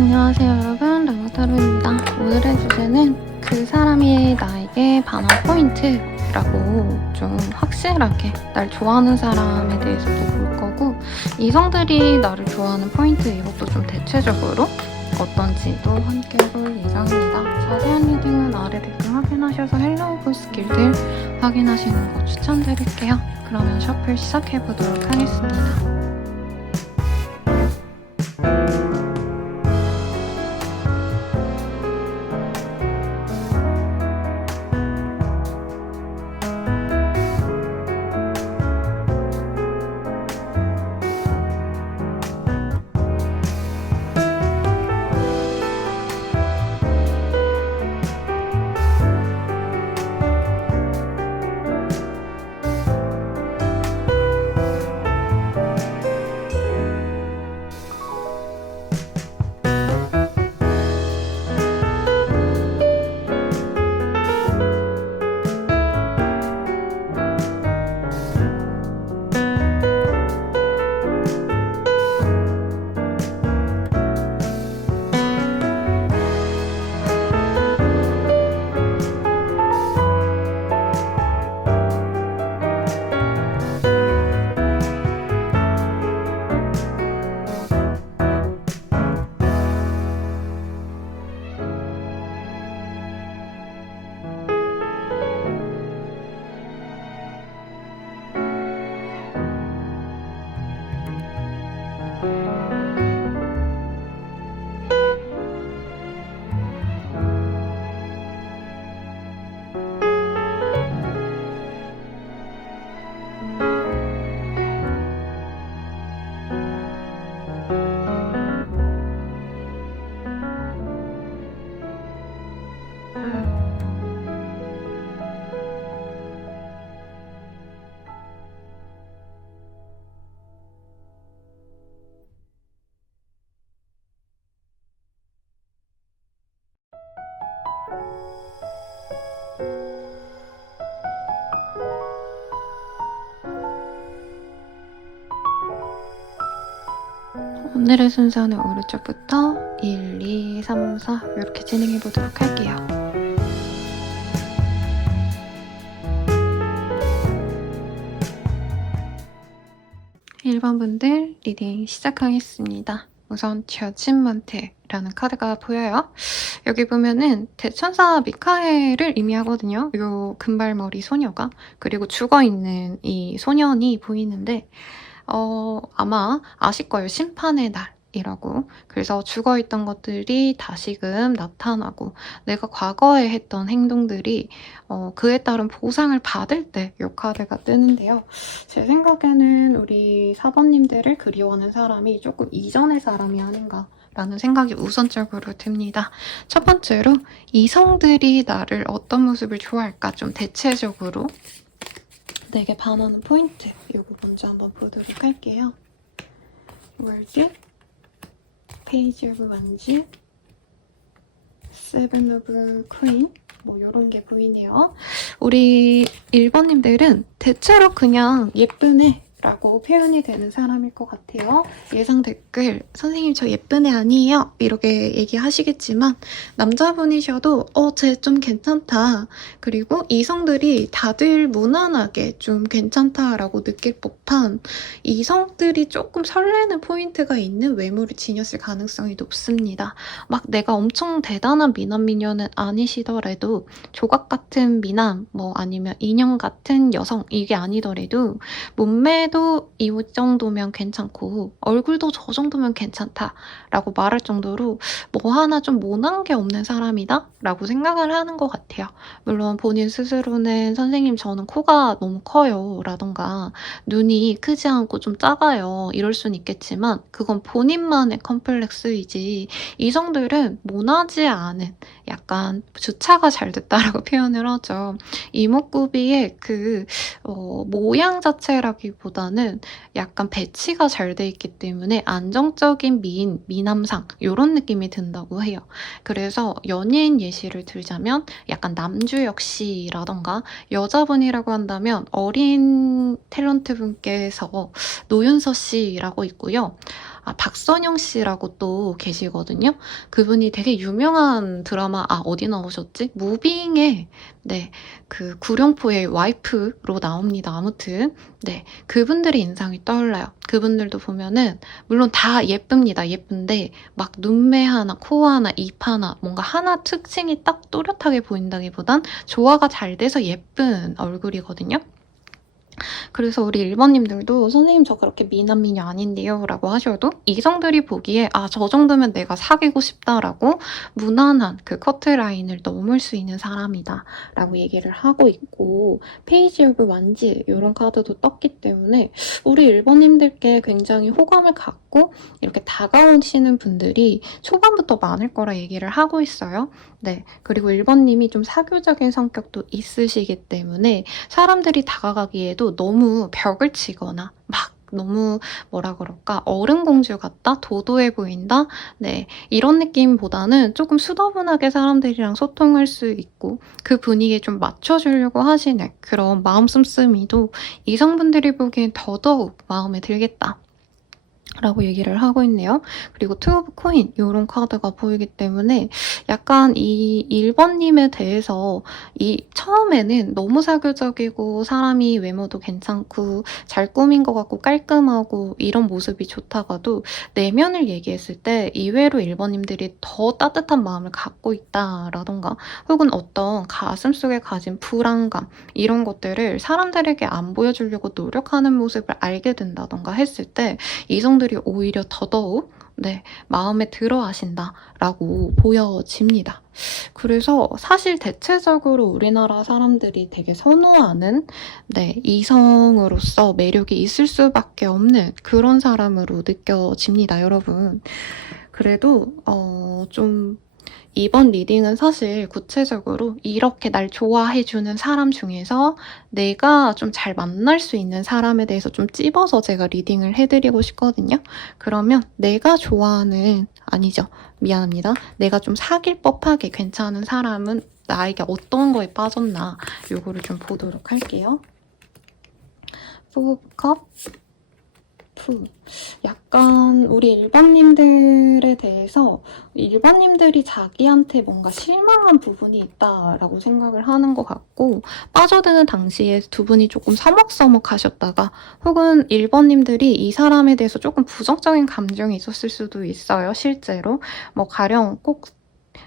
안녕하세요 여러분, 라마타로입니다. 오늘의 주제는 그 사람이 나에게 반한 포인트라고 좀 확실하게 날 좋아하는 사람에 대해서도 볼 거고, 이성들이 나를 좋아하는 포인트, 이것도 좀 대체적으로 어떤지도 함께 볼 예정입니다. 자세한 리딩은 아래 댓글 확인하셔서 헬로우 보스 길드 확인하시는 거 추천드릴게요. 그러면 셔플 시작해보도록 하겠습니다. 오늘의 순서는 오른쪽부터 1, 2, 3, 4 이렇게 진행해 보도록 할게요. (1번) 분들 리딩 시작하겠습니다. 우선 저지먼트라는 카드가 보여요. 여기 보면은 대천사 미카엘을 의미하거든요. 요 금발머리 소녀가. 그리고 죽어있는 이 소년이 보이는데 아마 아실 거예요. 심판의 날이라고. 그래서 죽어있던 것들이 다시금 나타나고 내가 과거에 했던 행동들이 그에 따른 보상을 받을 때 이 카드가 뜨는데요. 제 생각에는 우리 사번님들을 그리워하는 사람이 조금 이전의 사람이 아닌가 라는 생각이 우선적으로 듭니다. 첫 번째로 이성들이 나를 어떤 모습을 좋아할까, 좀 대체적으로 내게 반하는 포인트, 이거 먼저 한번 보도록 할게요. 월드, 페이지 오브 원즈, 세븐 오브 퀸, 뭐 이런 게 보이네요. 우리 1번님들은 대체로 그냥 예쁘네 라고 표현이 되는 사람일 것 같아요. 예상 댓글 선생님 저 예쁜 애 아니에요 이렇게 얘기하시겠지만, 남자분이셔도 쟤 좀 괜찮다, 그리고 이성들이 다들 무난하게 좀 괜찮다라고 느낄 법한, 이성들이 조금 설레는 포인트가 있는 외모를 지녔을 가능성이 높습니다. 막 내가 엄청 대단한 미남 미녀는 아니시더라도 조각 같은 미남, 뭐 아니면 인형 같은 여성, 이게 아니더라도 몸매도 이 정도면 괜찮고 얼굴도 저 정도면 괜찮다 라고 말할 정도로 뭐 하나 좀 모난 게 없는 사람이다 라고 생각을 하는 것 같아요. 물론 본인 스스로는 선생님 저는 코가 너무 커요 라던가 눈이 크지 않고 좀 작아요 이럴 수는 있겠지만, 그건 본인만의 컴플렉스이지 이성들은 모나지 않은, 약간 주차가 잘 됐다라고 표현을 하죠. 이목구비의 그 모양 자체라기보다는 약간 배치가 잘 돼 있기 때문에 안정적인 미인, 미남상 이런 느낌이 든다고 해요. 그래서 연예인 예시를 들자면 약간 남주혁 씨라던가, 여자분이라고 한다면 어린 탤런트 분께서 노윤서 씨라고 있고요. 박선영 씨라고 또 계시거든요. 그분이 되게 유명한 드라마, 어디 나오셨지? 무빙의, 네, 그 구룡포의 와이프로 나옵니다. 아무튼, 네, 그분들의 인상이 떠올라요. 그분들도 보면은, 물론 다 예쁩니다. 예쁜데, 막 눈매 하나, 코 하나, 입 하나, 뭔가 하나 특징이 딱 또렷하게 보인다기보단 조화가 잘 돼서 예쁜 얼굴이거든요. 그래서 우리 1번님들도 선생님 저 그렇게 미남미녀 아닌데요 라고 하셔도 이성들이 보기에 저 정도면 내가 사귀고 싶다라고 무난한 그 커트라인을 넘을 수 있는 사람이다 라고 얘기를 하고 있고, 페이지 오브 완지 이런 카드도 떴기 때문에 우리 1번님들께 굉장히 호감을 갖고 이렇게 다가오시는 분들이 초반부터 많을 거라 얘기를 하고 있어요. 네, 그리고 1번님이 좀 사교적인 성격도 있으시기 때문에 사람들이 다가가기에도 너무 벽을 치거나 막 너무 뭐라 그럴까 어른공주 같다? 도도해 보인다? 네, 이런 느낌보다는 조금 수더분하게 사람들이랑 소통할 수 있고 그 분위기에 좀 맞춰주려고 하시는 그런 마음 씀씀이도 이성분들이 보기엔 더더욱 마음에 들겠다 라고 얘기를 하고 있네요. 그리고 투 오브 코인 이런 카드가 보이기 때문에 약간 이 1번님에 대해서 처음에는 너무 사교적이고 사람이 외모도 괜찮고 잘 꾸민 것 같고 깔끔하고 이런 모습이 좋다가도 내면을 얘기했을 때 이외로 1번님들이 더 따뜻한 마음을 갖고 있다라던가 혹은 어떤 가슴속에 가진 불안감 이런 것들을 사람들에게 안 보여주려고 노력하는 모습을 알게 된다던가 했을 때 이성들이 오히려 더더욱 마음에 들어 하신다라고 보여집니다. 그래서 사실 대체적으로 우리나라 사람들이 되게 선호하는 이성으로서 매력이 있을 수밖에 없는 그런 사람으로 느껴집니다, 여러분. 그래도 좀 이번 리딩은 사실 구체적으로 이렇게 날 좋아해주는 사람 중에서 내가 좀 잘 만날 수 있는 사람에 대해서 좀 찝어서 제가 리딩을 해드리고 싶거든요. 그러면 내가 좋아하는, 아니죠. 미안합니다. 내가 좀 사귈 법하게 괜찮은 사람은 나에게 어떤 거에 빠졌나 요거를 좀 보도록 할게요. Four of Cups. 약간 우리 1번님들에 대해서 1번님들이 자기한테 뭔가 실망한 부분이 있다라고 생각을 하는 것 같고, 빠져드는 당시에 두 분이 조금 서먹서먹하셨다가 혹은 1번님들이 이 사람에 대해서 조금 부정적인 감정이 있었을 수도 있어요. 실제로 가령 꼭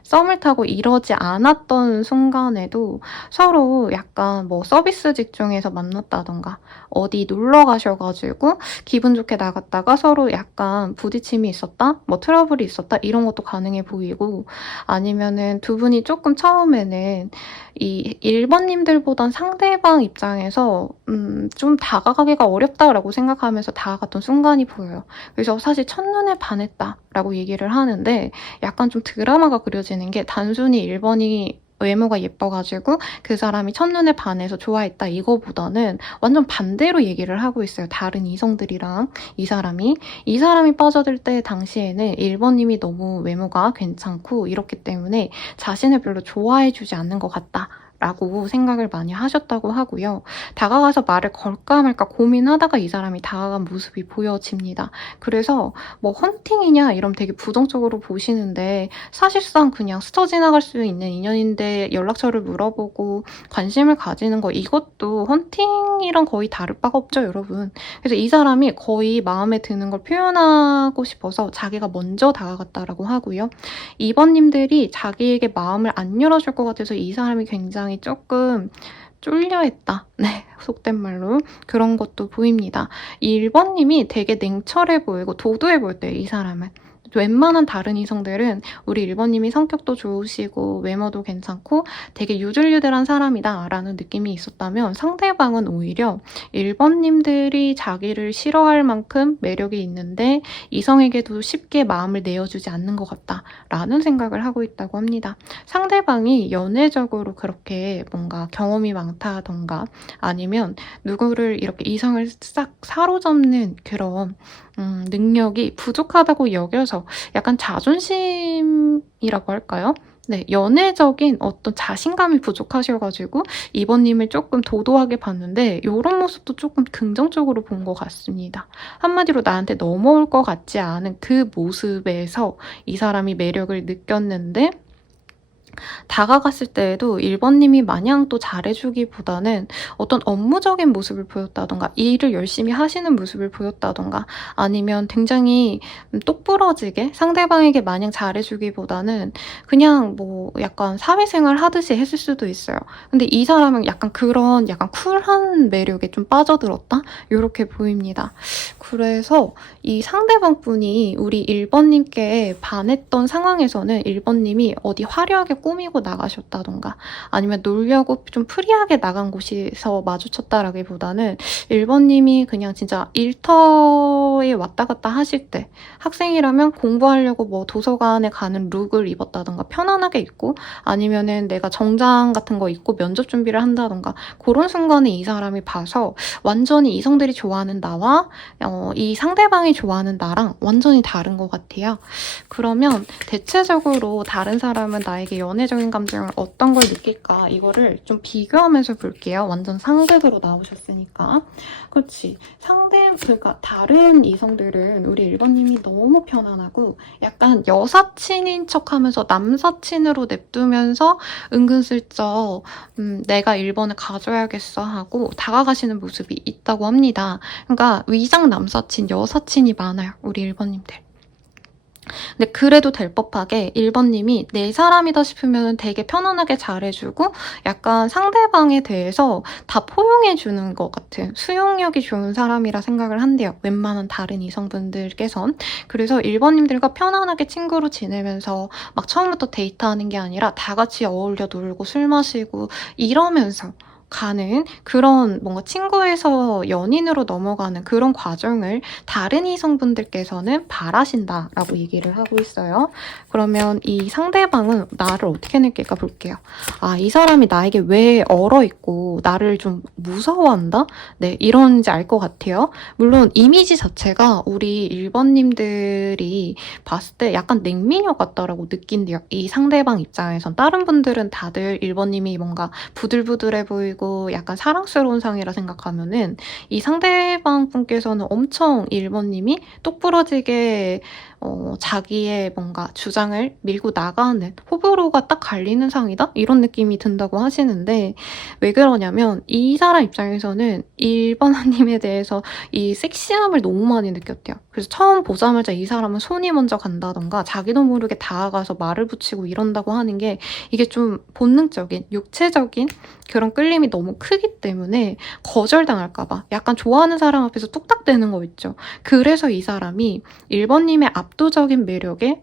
썸을 타고 이러지 않았던 순간에도 서로 약간 서비스 직종에서 만났다던가 어디 놀러 가셔가지고 기분 좋게 나갔다가 서로 약간 부딪힘이 있었다? 트러블이 있었다? 이런 것도 가능해 보이고, 아니면은 두 분이 조금 처음에는 이 1번님들보단 상대방 입장에서 좀 다가가기가 어렵다라고 생각하면서 다가갔던 순간이 보여요. 그래서 사실 첫눈에 반했다라고 얘기를 하는데 약간 좀 드라마가 그려지는 게 단순히 1번이 외모가 예뻐가지고 그 사람이 첫눈에 반해서 좋아했다 이거보다는 완전 반대로 얘기를 하고 있어요. 다른 이성들이랑 이 사람이 빠져들 때 당시에는 1번님이 너무 외모가 괜찮고 이렇기 때문에 자신을 별로 좋아해주지 않는 것 같다 라고 생각을 많이 하셨다고 하고요. 다가가서 말을 걸까 말까 고민하다가 이 사람이 다가간 모습이 보여집니다. 그래서 헌팅이냐 이러면 되게 부정적으로 보시는데 사실상 그냥 스쳐 지나갈 수 있는 인연인데 연락처를 물어보고 관심을 가지는 거, 이것도 헌팅이랑 거의 다를 바가 없죠, 여러분. 그래서 이 사람이 거의 마음에 드는 걸 표현하고 싶어서 자기가 먼저 다가갔다라고 하고요. 2번님들이 자기에게 마음을 안 열어줄 것 같아서 이 사람이 굉장히 조금 쫄려했다. 네, 속된 말로 그런 것도 보입니다. 1번님이 되게 냉철해 보이고 도도해 보였대요, 이 사람은. 웬만한 다른 이성들은 우리 1번님이 성격도 좋으시고 외모도 괜찮고 되게 유들유들한 사람이다 라는 느낌이 있었다면, 상대방은 오히려 1번님들이 자기를 싫어할 만큼 매력이 있는데 이성에게도 쉽게 마음을 내어주지 않는 것 같다 라는 생각을 하고 있다고 합니다. 상대방이 연애적으로 그렇게 뭔가 경험이 많다던가 아니면 누구를 이렇게 이성을 싹 사로잡는 그런 능력이 부족하다고 여겨서 약간 자존심이라고 할까요? 네, 연애적인 어떤 자신감이 부족하셔가지고 2번님을 조금 도도하게 봤는데 이런 모습도 조금 긍정적으로 본 것 같습니다. 한마디로 나한테 넘어올 것 같지 않은 그 모습에서 이 사람이 매력을 느꼈는데 다가갔을 때에도 1번님이 마냥 또 잘해주기보다는 어떤 업무적인 모습을 보였다던가 일을 열심히 하시는 모습을 보였다던가 아니면 굉장히 똑부러지게 상대방에게 마냥 잘해주기보다는 그냥 뭐 약간 사회생활 하듯이 했을 수도 있어요. 근데 이 사람은 약간 그런 약간 쿨한 매력에 좀 빠져들었다? 이렇게 보입니다. 그래서 이 상대방 분이 우리 1번님께 반했던 상황에서는 1번님이 어디 화려하게 꾸미고 나가셨다던가 아니면 놀려고 좀 프리하게 나간 곳에서 마주쳤다라기보다는 1번님이 그냥 진짜 일터에 왔다 갔다 하실 때 학생이라면 공부하려고 뭐 도서관에 가는 룩을 입었다던가 편안하게 입고 아니면은 내가 정장 같은 거 입고 면접 준비를 한다던가 그런 순간에 이 사람이 봐서 완전히 이성들이 좋아하는 나와 이 상대방이 좋아하는 나랑 완전히 다른 것 같아요. 그러면 대체적으로 다른 사람은 나에게 연애적인 감정을 어떤 걸 느낄까 이거를 좀 비교하면서 볼게요. 완전 상극으로 나오셨으니까. 그렇지. 그러니까 다른 이성들은 우리 1번님이 너무 편안하고 약간 여사친인 척하면서 남사친으로 냅두면서 은근슬쩍 내가 1번을 가져야겠어 하고 다가가시는 모습이 있다고 합니다. 그러니까 위장 남사친, 여사친이 많아요. 우리 1번님들. 근데 그래도 될 법하게 1번님이 내 사람이다 싶으면 되게 편안하게 잘해주고 약간 상대방에 대해서 다 포용해주는 것 같은 수용력이 좋은 사람이라 생각을 한대요. 웬만한 다른 이성분들께선. 그래서 1번님들과 편안하게 친구로 지내면서 막 처음부터 데이트하는 게 아니라 다 같이 어울려 놀고 술 마시고 이러면서 가는 그런 뭔가 친구에서 연인으로 넘어가는 그런 과정을 다른 이성분들께서는 바라신다라고 얘기를 하고 있어요. 그러면 이 상대방은 나를 어떻게 느낄까 볼게요. 아, 이 사람이 나에게 왜 얼어있고 나를 좀 무서워한다? 네, 이런지 알 것 같아요. 물론 이미지 자체가 우리 1번님들이 봤을 때 약간 냉미녀 같다라고 느낀대요. 이 상대방 입장에선. 다른 분들은 다들 1번님이 뭔가 부들부들해 보이고 약간 사랑스러운 상이라 생각하면은 이 상대방 분께서는 엄청 1번님이 똑부러지게 자기의 뭔가 주장을 밀고 나가는 호불호가 딱 갈리는 상이다? 이런 느낌이 든다고 하시는데 왜 그러냐면 이 사람 입장에서는 1번님에 대해서 이 섹시함을 너무 많이 느꼈대요. 그래서 처음 보자마자 이 사람은 손이 먼저 간다던가 자기도 모르게 다가가서 말을 붙이고 이런다고 하는 게 이게 좀 본능적인 육체적인 그런 끌림이 너무 크기 때문에 거절당할까봐 약간 좋아하는 사람 앞에서 뚝딱대는 거 있죠. 그래서 이 사람이 1번님의 압도적인 매력에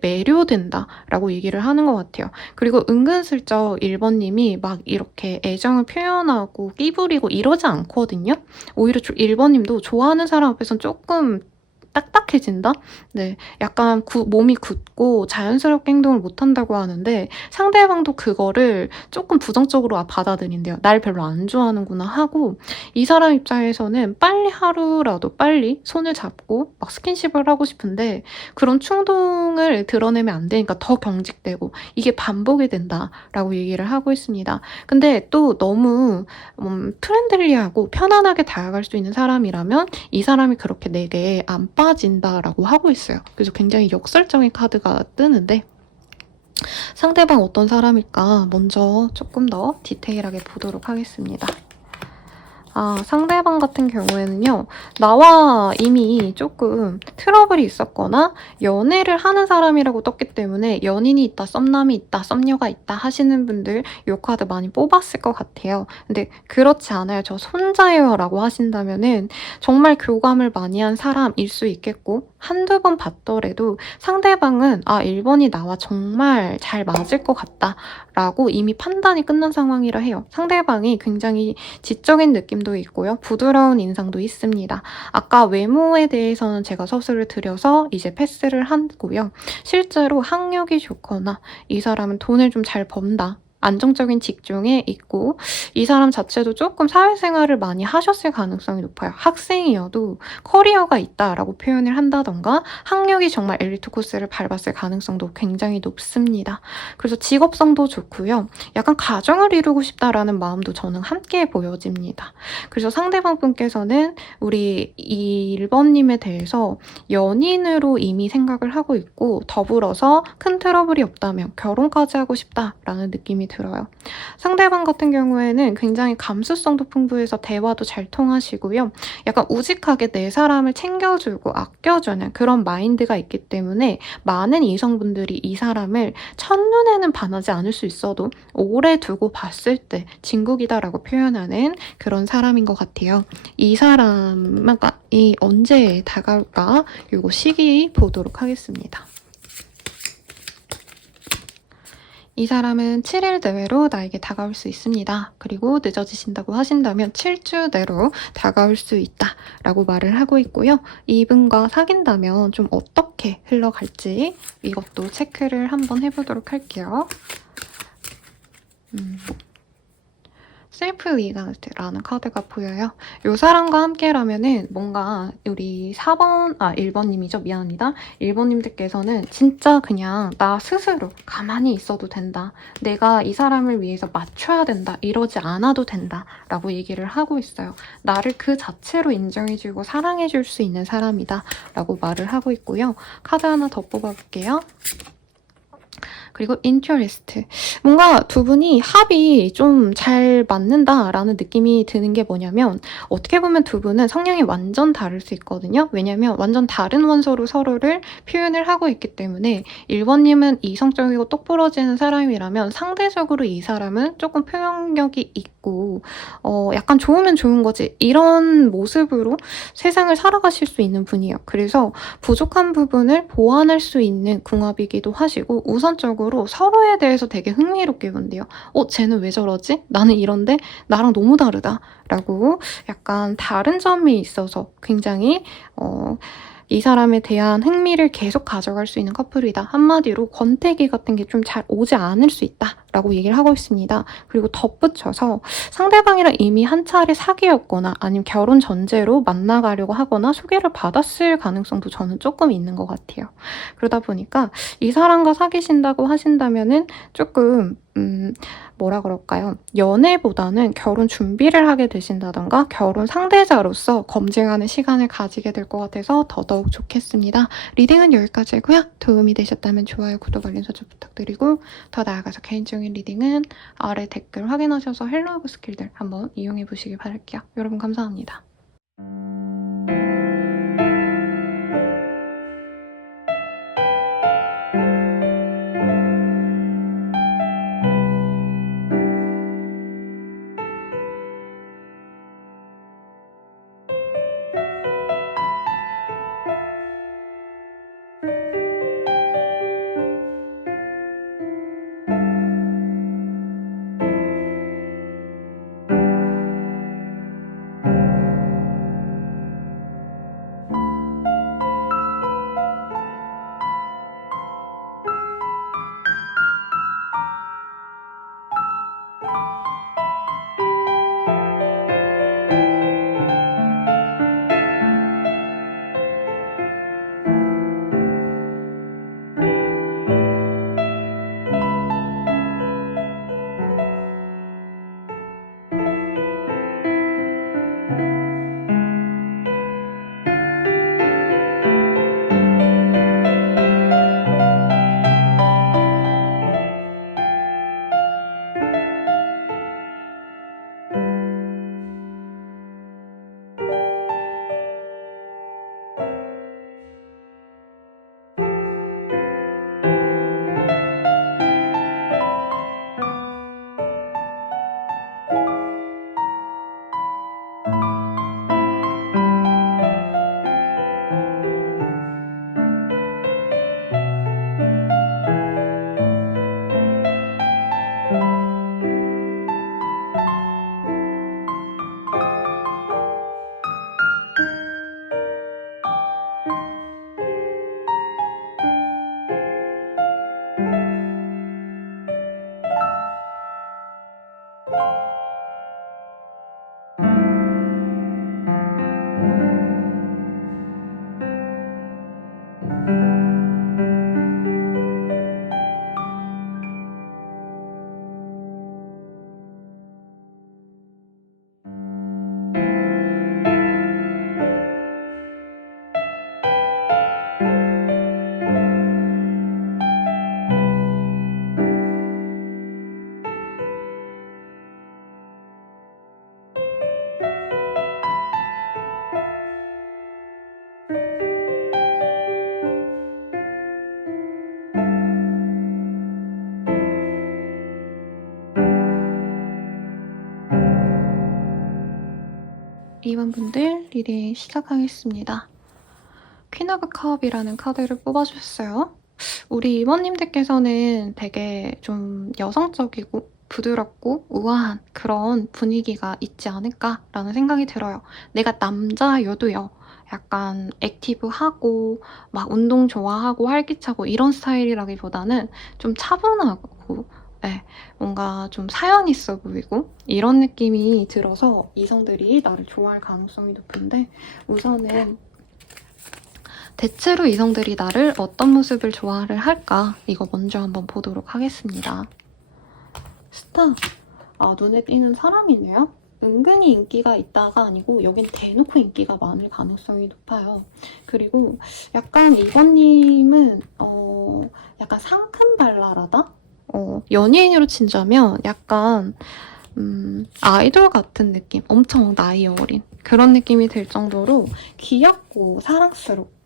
매료된다라고 얘기를 하는 것 같아요. 그리고 은근슬쩍 1번님이 막 이렇게 애정을 표현하고 끼부리고 이러지 않거든요. 오히려 1번님도 좋아하는 사람 앞에선 조금 딱딱해진다? 네, 약간 몸이 굳고 자연스럽게 행동을 못한다고 하는데 상대방도 그거를 조금 부정적으로 받아들인대요. 날 별로 안 좋아하는구나 하고 이 사람 입장에서는 빨리 하루라도 빨리 손을 잡고 막 스킨십을 하고 싶은데 그런 충동을 드러내면 안 되니까 더 경직되고 이게 반복이 된다라고 얘기를 하고 있습니다. 근데 또 너무 프렌들리하고 편안하게 다가갈 수 있는 사람이라면 이 사람이 그렇게 내게 안 빠진다라고 하고 있어요. 그래서 굉장히 역설적인 카드가 뜨는데 상대방 어떤 사람일까 먼저 조금 더 디테일하게 보도록 하겠습니다. 상대방 같은 경우에는요. 나와 이미 조금 트러블이 있었거나 연애를 하는 사람이라고 떴기 때문에 연인이 있다, 썸남이 있다, 썸녀가 있다 하시는 분들 이 카드 많이 뽑았을 것 같아요. 근데 그렇지 않아요. 저 손자예요 라고 하신다면은 정말 교감을 많이 한 사람일 수 있겠고 한두 번 봤더라도 상대방은 1번이 나와 정말 잘 맞을 것 같다 라고 이미 판단이 끝난 상황이라 해요. 상대방이 굉장히 지적인 느낌도 있고요. 부드러운 인상도 있습니다. 아까 외모에 대해서는 제가 서술을 드려서 이제 패스를 하고요. 실제로 학력이 좋거나 이 사람은 돈을 좀 잘 번다. 안정적인 직종에 있고 이 사람 자체도 조금 사회생활을 많이 하셨을 가능성이 높아요. 학생이어도 커리어가 있다라고 표현을 한다던가 학력이 정말 엘리트 코스를 밟았을 가능성도 굉장히 높습니다. 그래서 직업성도 좋고요. 약간 가정을 이루고 싶다라는 마음도 저는 함께 보여집니다. 그래서 상대방 분께서는 우리 1번님에 대해서 연인으로 이미 생각을 하고 있고 더불어서 큰 트러블이 없다면 결혼까지 하고 싶다라는 느낌이 들어요. 상대방 같은 경우에는 굉장히 감수성도 풍부해서 대화도 잘 통하시고요. 약간 우직하게 내 사람을 챙겨주고 아껴주는 그런 마인드가 있기 때문에 많은 이성분들이 이 사람을 첫눈에는 반하지 않을 수 있어도 오래 두고 봤을 때 진국이다라고 표현하는 그런 사람인 것 같아요. 이 사람이 언제 다가올까? 요거 시기 보도록 하겠습니다. 이 사람은 7일 내외로 나에게 다가올 수 있습니다. 그리고 늦어지신다고 하신다면 7주 내로 다가올 수 있다 라고 말을 하고 있고요. 이분과 사귄다면 좀 어떻게 흘러갈지 이것도 체크를 한번 해보도록 할게요. 셀프 리가드라는 카드가 보여요. 이 사람과 함께라면은 뭔가 우리 1번님이죠. 미안합니다. 1번님들께서는 진짜 그냥 나 스스로 가만히 있어도 된다. 내가 이 사람을 위해서 맞춰야 된다. 이러지 않아도 된다. 라고 얘기를 하고 있어요. 나를 그 자체로 인정해주고 사랑해줄 수 있는 사람이다. 라고 말을 하고 있고요. 카드 하나 더 뽑아볼게요. 그리고 interest. 뭔가 두 분이 합이 좀 잘 맞는다라는 느낌이 드는 게 뭐냐면 어떻게 보면 두 분은 성향이 완전 다를 수 있거든요. 왜냐면 완전 다른 원소로 서로를 표현을 하고 있기 때문에 1번님은 이성적이고 똑부러지는 사람이라면 상대적으로 이 사람은 조금 표현력이 있고 약간 좋으면 좋은 거지 이런 모습으로 세상을 살아가실 수 있는 분이에요. 그래서 부족한 부분을 보완할 수 있는 궁합이기도 하시고 우선적으로 서로에 대해서 되게 흥미롭게 본대요. 쟤는 왜 저러지? 나는 이런데 나랑 너무 다르다. 라고 약간 다른 점이 있어서 굉장히 이 사람에 대한 흥미를 계속 가져갈 수 있는 커플이다. 한마디로 권태기 같은 게 좀 잘 오지 않을 수 있다. 라고 얘기를 하고 있습니다. 그리고 덧붙여서 상대방이랑 이미 한 차례 사귀었거나 아니면 결혼 전제로 만나가려고 하거나 소개를 받았을 가능성도 저는 조금 있는 것 같아요. 그러다 보니까 이 사람과 사귀신다고 하신다면은 조금 뭐라 그럴까요? 연애보다는 결혼 준비를 하게 되신다던가 결혼 상대자로서 검증하는 시간을 가지게 될 것 같아서 더더욱 좋겠습니다. 리딩은 여기까지고요. 도움이 되셨다면 좋아요, 구독, 알림 설정 부탁드리고 더 나아가서 개인적인 리딩은 아래 댓글 확인하셔서 헬로우브 스킬들 한번 이용해 보시길 바랄게요. 여러분 감사합니다. 일반분들 리딩 시작하겠습니다. 퀸 오브 컵이라는 카드를 뽑아주셨어요. 우리 이번님들께서는 되게 좀 여성적이고 부드럽고 우아한 그런 분위기가 있지 않을까라는 생각이 들어요. 내가 남자여도요. 약간 액티브하고 막 운동 좋아하고 활기차고 이런 스타일이라기보다는 좀 차분하고 네, 뭔가 좀 사연 있어 보이고 이런 느낌이 들어서 이성들이 나를 좋아할 가능성이 높은데 우선은 대체로 이성들이 나를 어떤 모습을 좋아를 할까? 이거 먼저 한번 보도록 하겠습니다. 스타. 눈에 띄는 사람이네요. 은근히 인기가 있다가 아니고 여긴 대놓고 인기가 많을 가능성이 높아요. 그리고 약간 이번님은 약간 상큼발랄하다? 연예인으로 친다면 약간 아이돌 같은 느낌? 엄청 나이 어린 그런 느낌이 들 정도로 귀엽고 사랑스럽고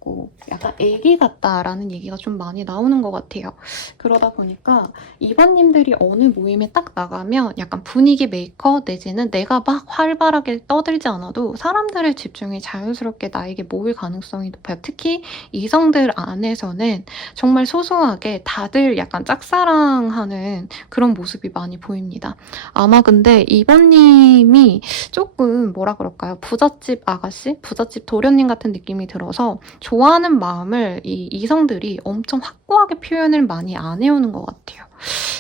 약간 애기 같다라는 얘기가 좀 많이 나오는 것 같아요. 그러다 보니까 이번님들이 어느 모임에 딱 나가면 약간 분위기 메이커 내지는 내가 막 활발하게 떠들지 않아도 사람들의 집중이 자연스럽게 나에게 모일 가능성이 높아요. 특히 이성들 안에서는 정말 소소하게 다들 약간 짝사랑하는 그런 모습이 많이 보입니다. 아마 근데 이번님이 조금 뭐라 그럴까요? 부잣집 아가씨? 부잣집 도련님 같은 느낌이 들어서 좋아하는 마음을 이 이성들이 엄청 확고하게 표현을 많이 안 해오는 것 같아요.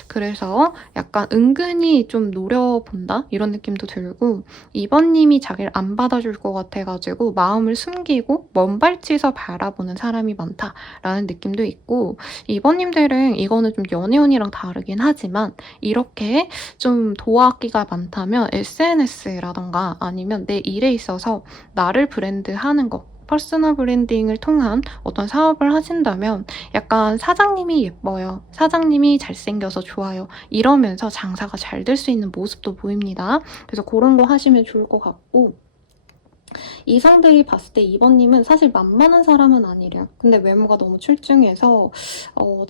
그래서 약간 은근히 좀 노려본다? 이런 느낌도 들고 이번님이 자기를 안 받아줄 것 같아가지고 마음을 숨기고 먼 발치에서 바라보는 사람이 많다라는 느낌도 있고 이번님들은 이거는 좀 연애운이랑 다르긴 하지만 이렇게 좀 도화기가 많다면 SNS라던가 아니면 내 일에 있어서 나를 브랜드하는 거 퍼스널 브랜딩을 통한 어떤 사업을 하신다면 약간 사장님이 예뻐요. 사장님이 잘생겨서 좋아요. 이러면서 장사가 잘 될 수 있는 모습도 보입니다. 그래서 그런 거 하시면 좋을 것 같고 이성들이 봤을 때 이번님은 사실 만만한 사람은 아니래요. 근데 외모가 너무 출중해서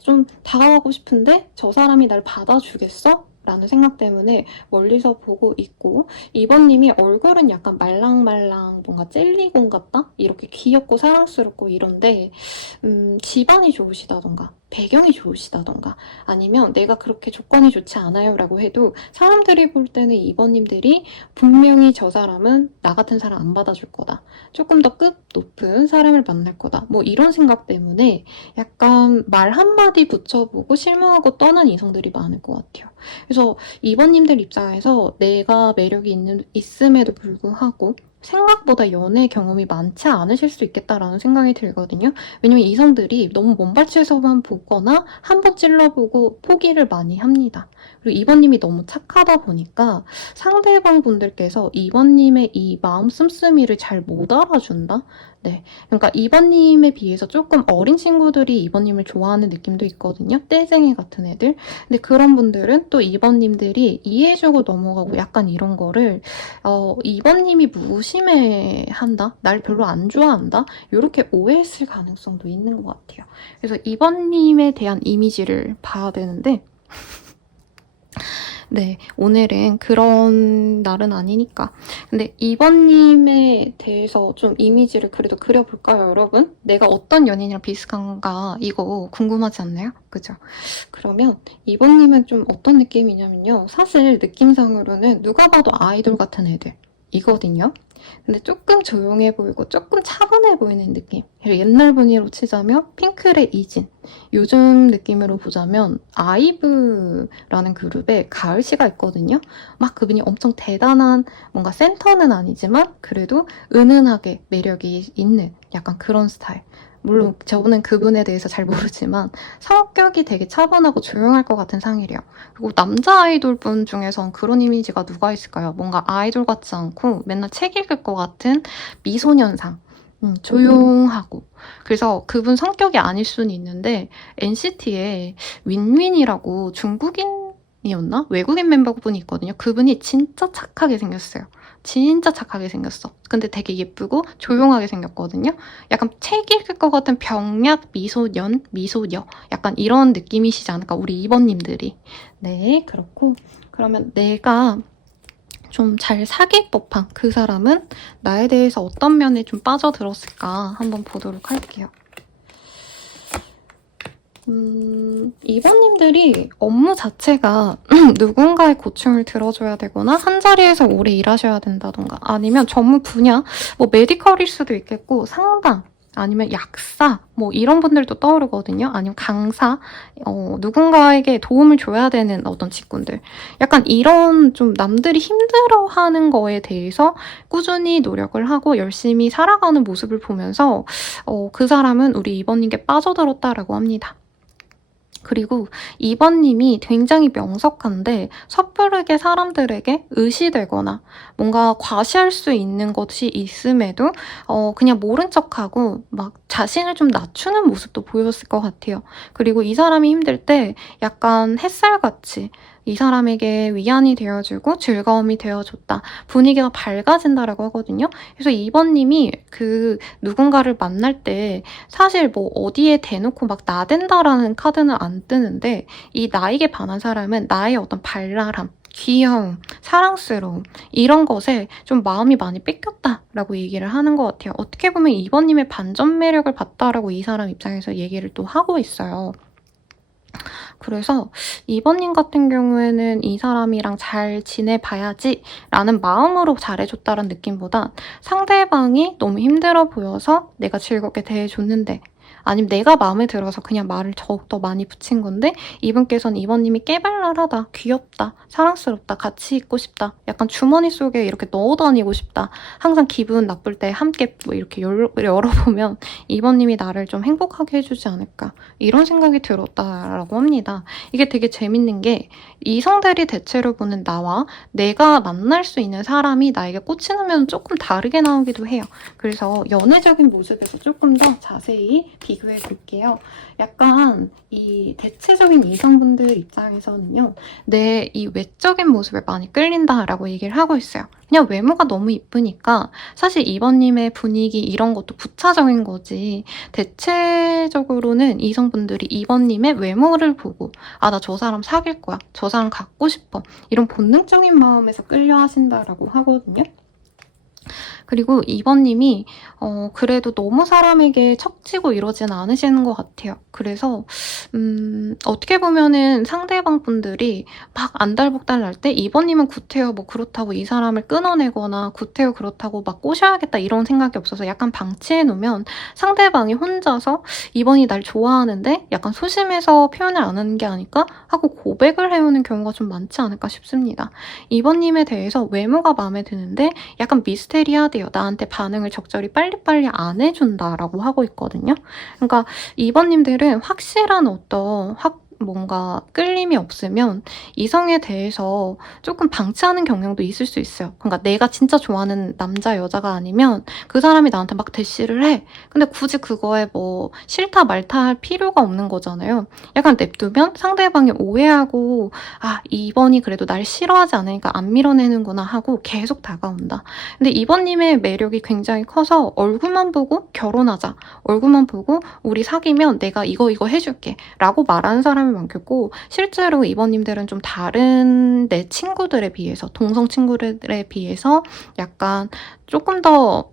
좀 다가가고 싶은데 저 사람이 날 받아주겠어? 라는 생각 때문에 멀리서 보고 있고 이번님이 얼굴은 약간 말랑말랑 뭔가 젤리공 같다? 이렇게 귀엽고 사랑스럽고 이런데 집안이 좋으시다던가 배경이 좋으시다던가 아니면 내가 그렇게 조건이 좋지 않아요 라고 해도 사람들이 볼 때는 이번님들이 분명히 저 사람은 나 같은 사람 안 받아줄 거다. 조금 더 급 높은 사람을 만날 거다. 뭐 이런 생각 때문에 약간 말 한마디 붙여보고 실망하고 떠난 이성들이 많을 것 같아요. 그래서 이번님들 입장에서 내가 매력이 있음에도 불구하고 생각보다 연애 경험이 많지 않으실 수 있겠다라는 생각이 들거든요. 왜냐면 이성들이 너무 먼 발치에서만 보거나 한 번 찔러보고 포기를 많이 합니다. 그리고 이번님이 너무 착하다 보니까 상대방 분들께서 이번님의 이 마음 씀씀이를 잘 못 알아준다? 네. 그러니까 이번님에 비해서 조금 어린 친구들이 이번님을 좋아하는 느낌도 있거든요. 떼쟁이 같은 애들. 근데 그런 분들은 또 이번님들이 이해해주고 넘어가고 약간 이런 거를 이번님이 무심해한다? 날 별로 안 좋아한다? 이렇게 오해했을 가능성도 있는 것 같아요. 그래서 이번님에 대한 이미지를 봐야 되는데 네, 오늘은 그런 날은 아니니까. 근데 이번님에 대해서 좀 이미지를 그래도 그려볼까요, 여러분? 내가 어떤 연인이랑 비슷한가 이거 궁금하지 않나요? 그죠? 그러면 이번님은 좀 어떤 느낌이냐면요. 사실 느낌상으로는 누가 봐도 아이돌 같은 애들이거든요. 근데 조금 조용해 보이고 조금 차분해 보이는 느낌. 옛날 분위기로 치자면 핑클의 이진. 요즘 느낌으로 보자면 아이브라는 그룹에 가을씨가 있거든요. 막 그분이 엄청 대단한 뭔가 센터는 아니지만 그래도 은은하게 매력이 있는 약간 그런 스타일. 물론 저는 그분에 대해서 잘 모르지만 성격이 되게 차분하고 조용할 것 같은 상이래요. 그리고 남자 아이돌 분 중에선 그런 이미지가 누가 있을까요? 뭔가 아이돌 같지 않고 맨날 책 읽을 것 같은 미소년상. 조용하고. 그래서 그분 성격이 아닐 수는 있는데 NCT에 윈윈이라고 중국인이었나? 외국인 멤버분이 있거든요. 그분이 진짜 착하게 생겼어요. 진짜 착하게 생겼어. 근데 되게 예쁘고 조용하게 생겼거든요. 약간 책 읽을 것 같은 병약 미소년, 미소녀 약간 이런 느낌이시지 않을까 우리 이번님들이. 네, 그렇고 그러면 내가 좀 잘 사귈 법한 그 사람은 나에 대해서 어떤 면에 좀 빠져들었을까 한번 보도록 할게요. 2번님들이 업무 자체가 누군가의 고충을 들어줘야 되거나 한자리에서 오래 일하셔야 된다던가 아니면 전문 분야, 뭐 메디컬일 수도 있겠고 상담, 아니면 약사, 뭐 이런 분들도 떠오르거든요. 아니면 강사, 누군가에게 도움을 줘야 되는 어떤 직군들. 약간 이런 좀 남들이 힘들어하는 거에 대해서 꾸준히 노력을 하고 열심히 살아가는 모습을 보면서 그 사람은 우리 2번님께 빠져들었다라고 합니다. 그리고 2번님이 굉장히 명석한데 섣부르게 사람들에게 의시되거나 뭔가 과시할 수 있는 것이 있음에도 그냥 모른 척하고 막 자신을 좀 낮추는 모습도 보였을 것 같아요. 그리고 이 사람이 힘들 때 약간 햇살같이 이 사람에게 위안이 되어주고 즐거움이 되어줬다. 분위기가 밝아진다라고 하거든요. 그래서 2번님이 그 누군가를 만날 때 사실 뭐 어디에 대놓고 막 나댄다라는 카드는 안 뜨는데 이 나에게 반한 사람은 나의 어떤 발랄함, 귀여움, 사랑스러움 이런 것에 좀 마음이 많이 뺏겼다라고 얘기를 하는 것 같아요. 어떻게 보면 2번님의 반전 매력을 봤다라고 이 사람 입장에서 얘기를 또 하고 있어요. 그래서 2번님 같은 경우에는 이 사람이랑 잘 지내봐야지 라는 마음으로 잘해줬다는 느낌보다 상대방이 너무 힘들어 보여서 내가 즐겁게 대해줬는데 아니면 내가 마음에 들어서 그냥 말을 더욱더 많이 붙인 건데 이분께서는 2번님이 깨발랄하다, 귀엽다, 사랑스럽다, 같이 있고 싶다, 약간 주머니 속에 이렇게 넣어 다니고 싶다, 항상 기분 나쁠 때 함께 뭐 이렇게 열어보면 2번님이 나를 좀 행복하게 해주지 않을까 이런 생각이 들었다라고 합니다. 이게 되게 재밌는 게 이성들이 대체로 보는 나와 내가 만날 수 있는 사람이 나에게 꽂히는 면은 조금 다르게 나오기도 해요. 그래서 연애적인 모습에서 조금 더 자세히 비교해 볼게요. 약간 이 대체적인 이성분들 입장에서는요. 내 이 외적인 모습에 많이 끌린다라고 얘기를 하고 있어요. 그냥 외모가 너무 이쁘니까 사실 2번님의 분위기 이런 것도 부차적인 거지 대체적으로는 이성분들이 2번님의 외모를 보고 아, 나 저 사람 사귈 거야. 저 사람 갖고 싶어. 이런 본능적인 마음에서 끌려 하신다라고 하거든요. 그리고 2번님이 그래도 너무 사람에게 척지고 이러진 않으시는 것 같아요. 그래서 어떻게 보면은 상대방 분들이 막 안달복달 날 때 2번님은 구태여 뭐 그렇다고 이 사람을 끊어내거나 구태여 그렇다고 막 꼬셔야겠다 이런 생각이 없어서 약간 방치해 놓으면 상대방이 혼자서 2번이 날 좋아하는데 약간 소심해서 표현을 안 하는 게 아닐까 하고 고백을 해오는 경우가 좀 많지 않을까 싶습니다. 2번님에 대해서 외모가 마음에 드는데 약간 미스테리하대요. 나한테 반응을 적절히 빨리빨리 안 해준다라고 하고 있거든요. 그러니까 2번님들은 확실한 어떤 뭔가 끌림이 없으면 이성에 대해서 조금 방치하는 경향도 있을 수 있어요. 그러니까 내가 진짜 좋아하는 남자, 여자가 아니면 그 사람이 나한테 막 대시를 해. 근데 굳이 그거에 뭐 싫다 말다 할 필요가 없는 거잖아요. 약간 냅두면 상대방이 오해하고 아, 2번이 그래도 날 싫어하지 않으니까 안 밀어내는구나 하고 계속 다가온다. 근데 2번님의 매력이 굉장히 커서 얼굴만 보고 결혼하자. 얼굴만 보고 우리 사귀면 내가 이거 해줄게 라고 말하는 사람이 많겠고 실제로 2번님들은 좀 다른 내 친구들에 비해서 동성 친구들에 비해서 약간 조금 더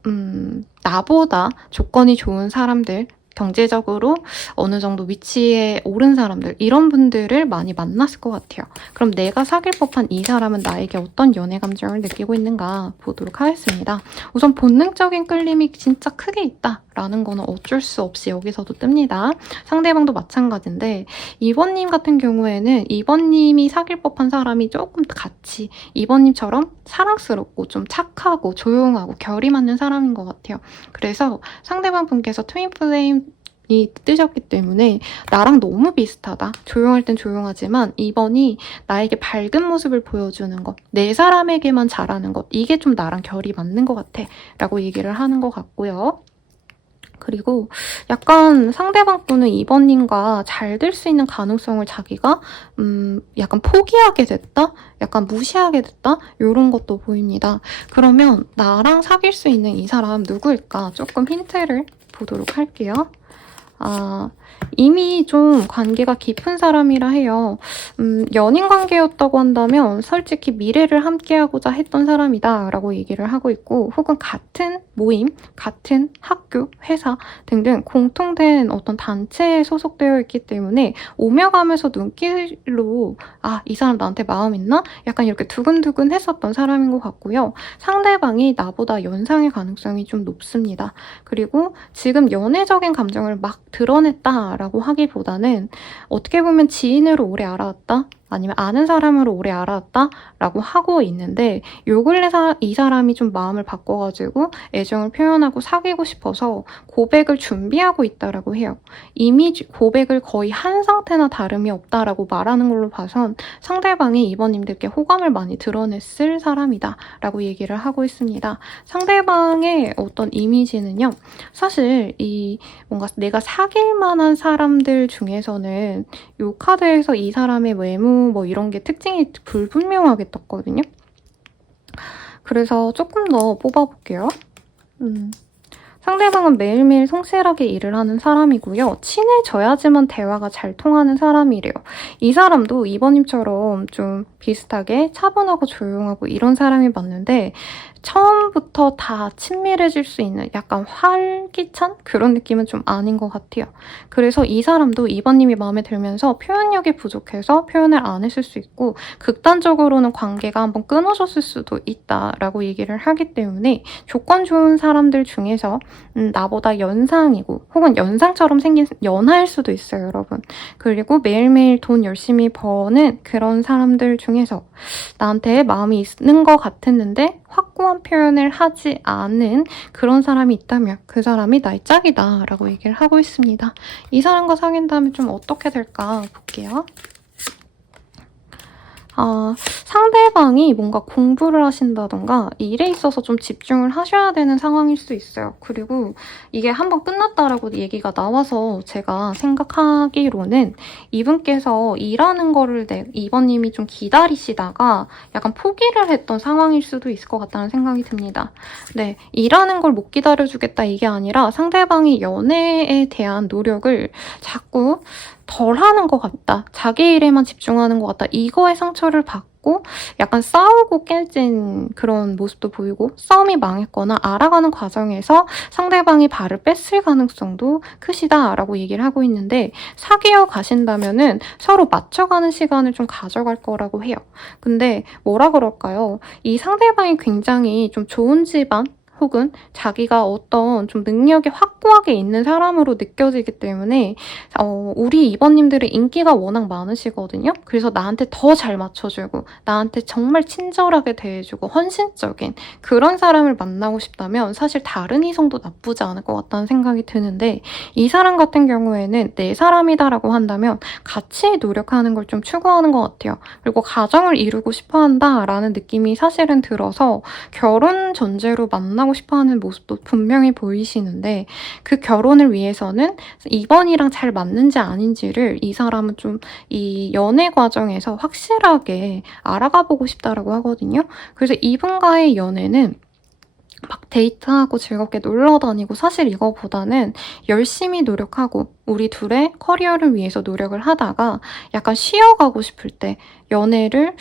나보다 조건이 좋은 사람들 경제적으로 어느 정도 위치에 오른 사람들 이런 분들을 많이 만났을 것 같아요. 그럼 내가 사귈 법한 이 사람은 나에게 어떤 연애 감정을 느끼고 있는가 보도록 하겠습니다. 우선 본능적인 끌림이 진짜 크게 있다라는 거는 어쩔 수 없이 여기서도 뜹니다. 상대방도 마찬가지인데 2번님 같은 경우에는 2번님이 사귈 법한 사람이 조금 같이 2번님처럼 사랑스럽고 좀 착하고 조용하고 결이 맞는 사람인 것 같아요. 그래서 상대방 분께서 트윈플레임 이 뜨셨기 때문에 나랑 너무 비슷하다. 조용할 땐 조용하지만 2번이 나에게 밝은 모습을 보여주는 것, 내 사람에게만 잘하는 것, 이게 좀 나랑 결이 맞는 것 같아 라고 얘기를 하는 것 같고요. 그리고 약간 상대방 분은 2번님과 잘 될 수 있는 가능성을 자기가 약간 포기하게 됐다? 약간 무시하게 됐다? 이런 것도 보입니다. 그러면 나랑 사귈 수 있는 이 사람 누구일까? 조금 힌트를 보도록 할게요. 이미 좀 관계가 깊은 사람이라 해요. 연인 관계였다고 한다면 솔직히 미래를 함께하고자 했던 사람이다 라고 얘기를 하고 있고, 혹은 같은 모임, 같은 학교, 회사 등등 공통된 어떤 단체에 소속되어 있기 때문에 오며 가면서 눈길로 이 사람 나한테 마음 있나? 약간 이렇게 두근두근 했었던 사람인 것 같고요. 상대방이 나보다 연상의 가능성이 좀 높습니다. 그리고 지금 연애적인 감정을 막 드러냈다라고 하기보다는 어떻게 보면 지인으로 오래 알아왔다? 아니면 아는 사람으로 오래 알아왔다? 라고 하고 있는데, 요 근래 이 사람이 좀 마음을 바꿔가지고 애정을 표현하고 사귀고 싶어서 고백을 준비하고 있다라고 해요. 이미 고백을 거의 한 상태나 다름이 없다라고 말하는 걸로 봐선 상대방이 이번님들께 호감을 많이 드러냈을 사람이다 라고 얘기를 하고 있습니다. 상대방의 어떤 이미지는요, 사실 뭔가 내가 사귈 만한 사람들 중에서는 이 카드에서 이 사람의 외모 뭐 이런 게 특징이 불분명하게 떴거든요. 그래서 조금 더 뽑아볼게요. 상대방은 매일매일 성실하게 일을 하는 사람이고요. 친해져야지만 대화가 잘 통하는 사람이래요. 이 사람도 이번님처럼 좀 비슷하게 차분하고 조용하고 이런 사람이 맞는데, 처음부터 다 친밀해질 수 있는 약간 활기찬 그런 느낌은 좀 아닌 것 같아요. 그래서 이 사람도 이번님이 마음에 들면서 표현력이 부족해서 표현을 안 했을 수 있고, 극단적으로는 관계가 한번 끊어졌을 수도 있다라고 얘기를 하기 때문에 조건 좋은 사람들 중에서 나보다 연상이고 혹은 연상처럼 생긴 연하일 수도 있어요, 여러분. 그리고 매일매일 돈 열심히 버는 그런 사람들 중에서 나한테 마음이 있는 것 같았는데 확고한 표현을 하지 않은 그런 사람이 있다면 그 사람이 나의 짝이다 라고 얘기를 하고 있습니다. 이 사람과 사귄다면 좀 어떻게 될까 볼게요. 상대방이 뭔가 공부를 하신다던가 일에 있어서 좀 집중을 하셔야 되는 상황일 수 있어요. 그리고 이게 한번 끝났다라고 얘기가 나와서 제가 생각하기로는 이분께서 일하는 거를 이번님이 좀 기다리시다가 약간 포기를 했던 상황일 수도 있을 것 같다는 생각이 듭니다. 네, 일하는 걸 못 기다려주겠다 이게 아니라 상대방이 연애에 대한 노력을 자꾸 덜 하는 것 같다. 자기 일에만 집중하는 것 같다. 이거에 상처를 받고 약간 싸우고 깨진 그런 모습도 보이고, 싸움이 망했거나 알아가는 과정에서 상대방이 발을 뺐을 가능성도 크시다라고 얘기를 하고 있는데, 사귀어 가신다면은 서로 맞춰가는 시간을 좀 가져갈 거라고 해요. 근데 뭐라 그럴까요? 이 상대방이 굉장히 좀 좋은 집안 혹은 자기가 어떤 좀 능력이 확고하게 있는 사람으로 느껴지기 때문에 우리 이번님들의 인기가 워낙 많으시거든요. 그래서 나한테 더 잘 맞춰주고 나한테 정말 친절하게 대해주고 헌신적인 그런 사람을 만나고 싶다면 사실 다른 이성도 나쁘지 않을 것 같다는 생각이 드는데, 이 사람 같은 경우에는 내 사람이다라고 한다면 같이 노력하는 걸 좀 추구하는 것 같아요. 그리고 가정을 이루고 싶어 한다라는 느낌이 사실은 들어서 결혼 전제로 만나고 싶어하는 모습도 분명히 보이시는데, 그 결혼을 위해서는 이번이랑 잘 맞는지 아닌지를 이 사람은 좀 이 연애 과정에서 확실하게 알아가 보고 싶다라고 하거든요. 그래서 이분과의 연애는 막 데이트하고 즐겁게 놀러 다니고, 사실 이거보다는 열심히 노력하고 우리 둘의 커리어를 위해서 노력을 하다가 약간 쉬어가고 싶을 때 연애를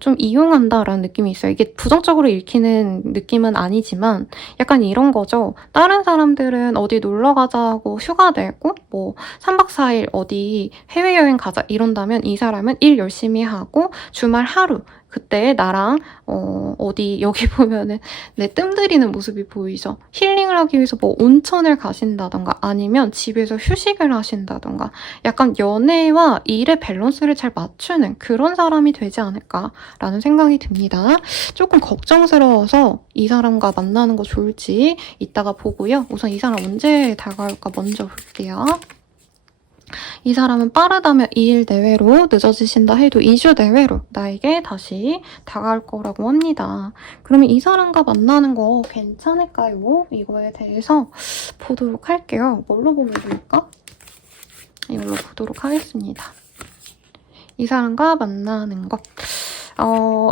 좀 이용한다라는 느낌이 있어요. 이게 부정적으로 읽히는 느낌은 아니지만 약간 이런 거죠. 다른 사람들은 어디 놀러 가자고 휴가 내고 뭐 3박 4일 어디 해외여행 가자 이런다면, 이 사람은 일 열심히 하고 주말 하루 그때 나랑 어디 여기 보면은 내 뜸들이는 모습이 보이죠. 힐링을 하기 위해서 뭐 온천을 가신다던가 아니면 집에서 휴식을 하신다던가 약간 연애와 일의 밸런스를 잘 맞추는 그런 사람이 되지 않을까라는 생각이 듭니다. 조금 걱정스러워서 이 사람과 만나는 거 좋을지 이따가 보고요. 우선 이 사람 언제 다가올까 먼저 볼게요. 이 사람은 빠르다면 2일 내외로, 늦어지신다 해도 2주 내외로 나에게 다시 다가올 거라고 합니다. 그러면 이 사람과 만나는 거 괜찮을까요? 이거에 대해서 보도록 할게요. 뭘로 보면 좋을까? 이걸로 보도록 하겠습니다. 이 사람과 만나는 것.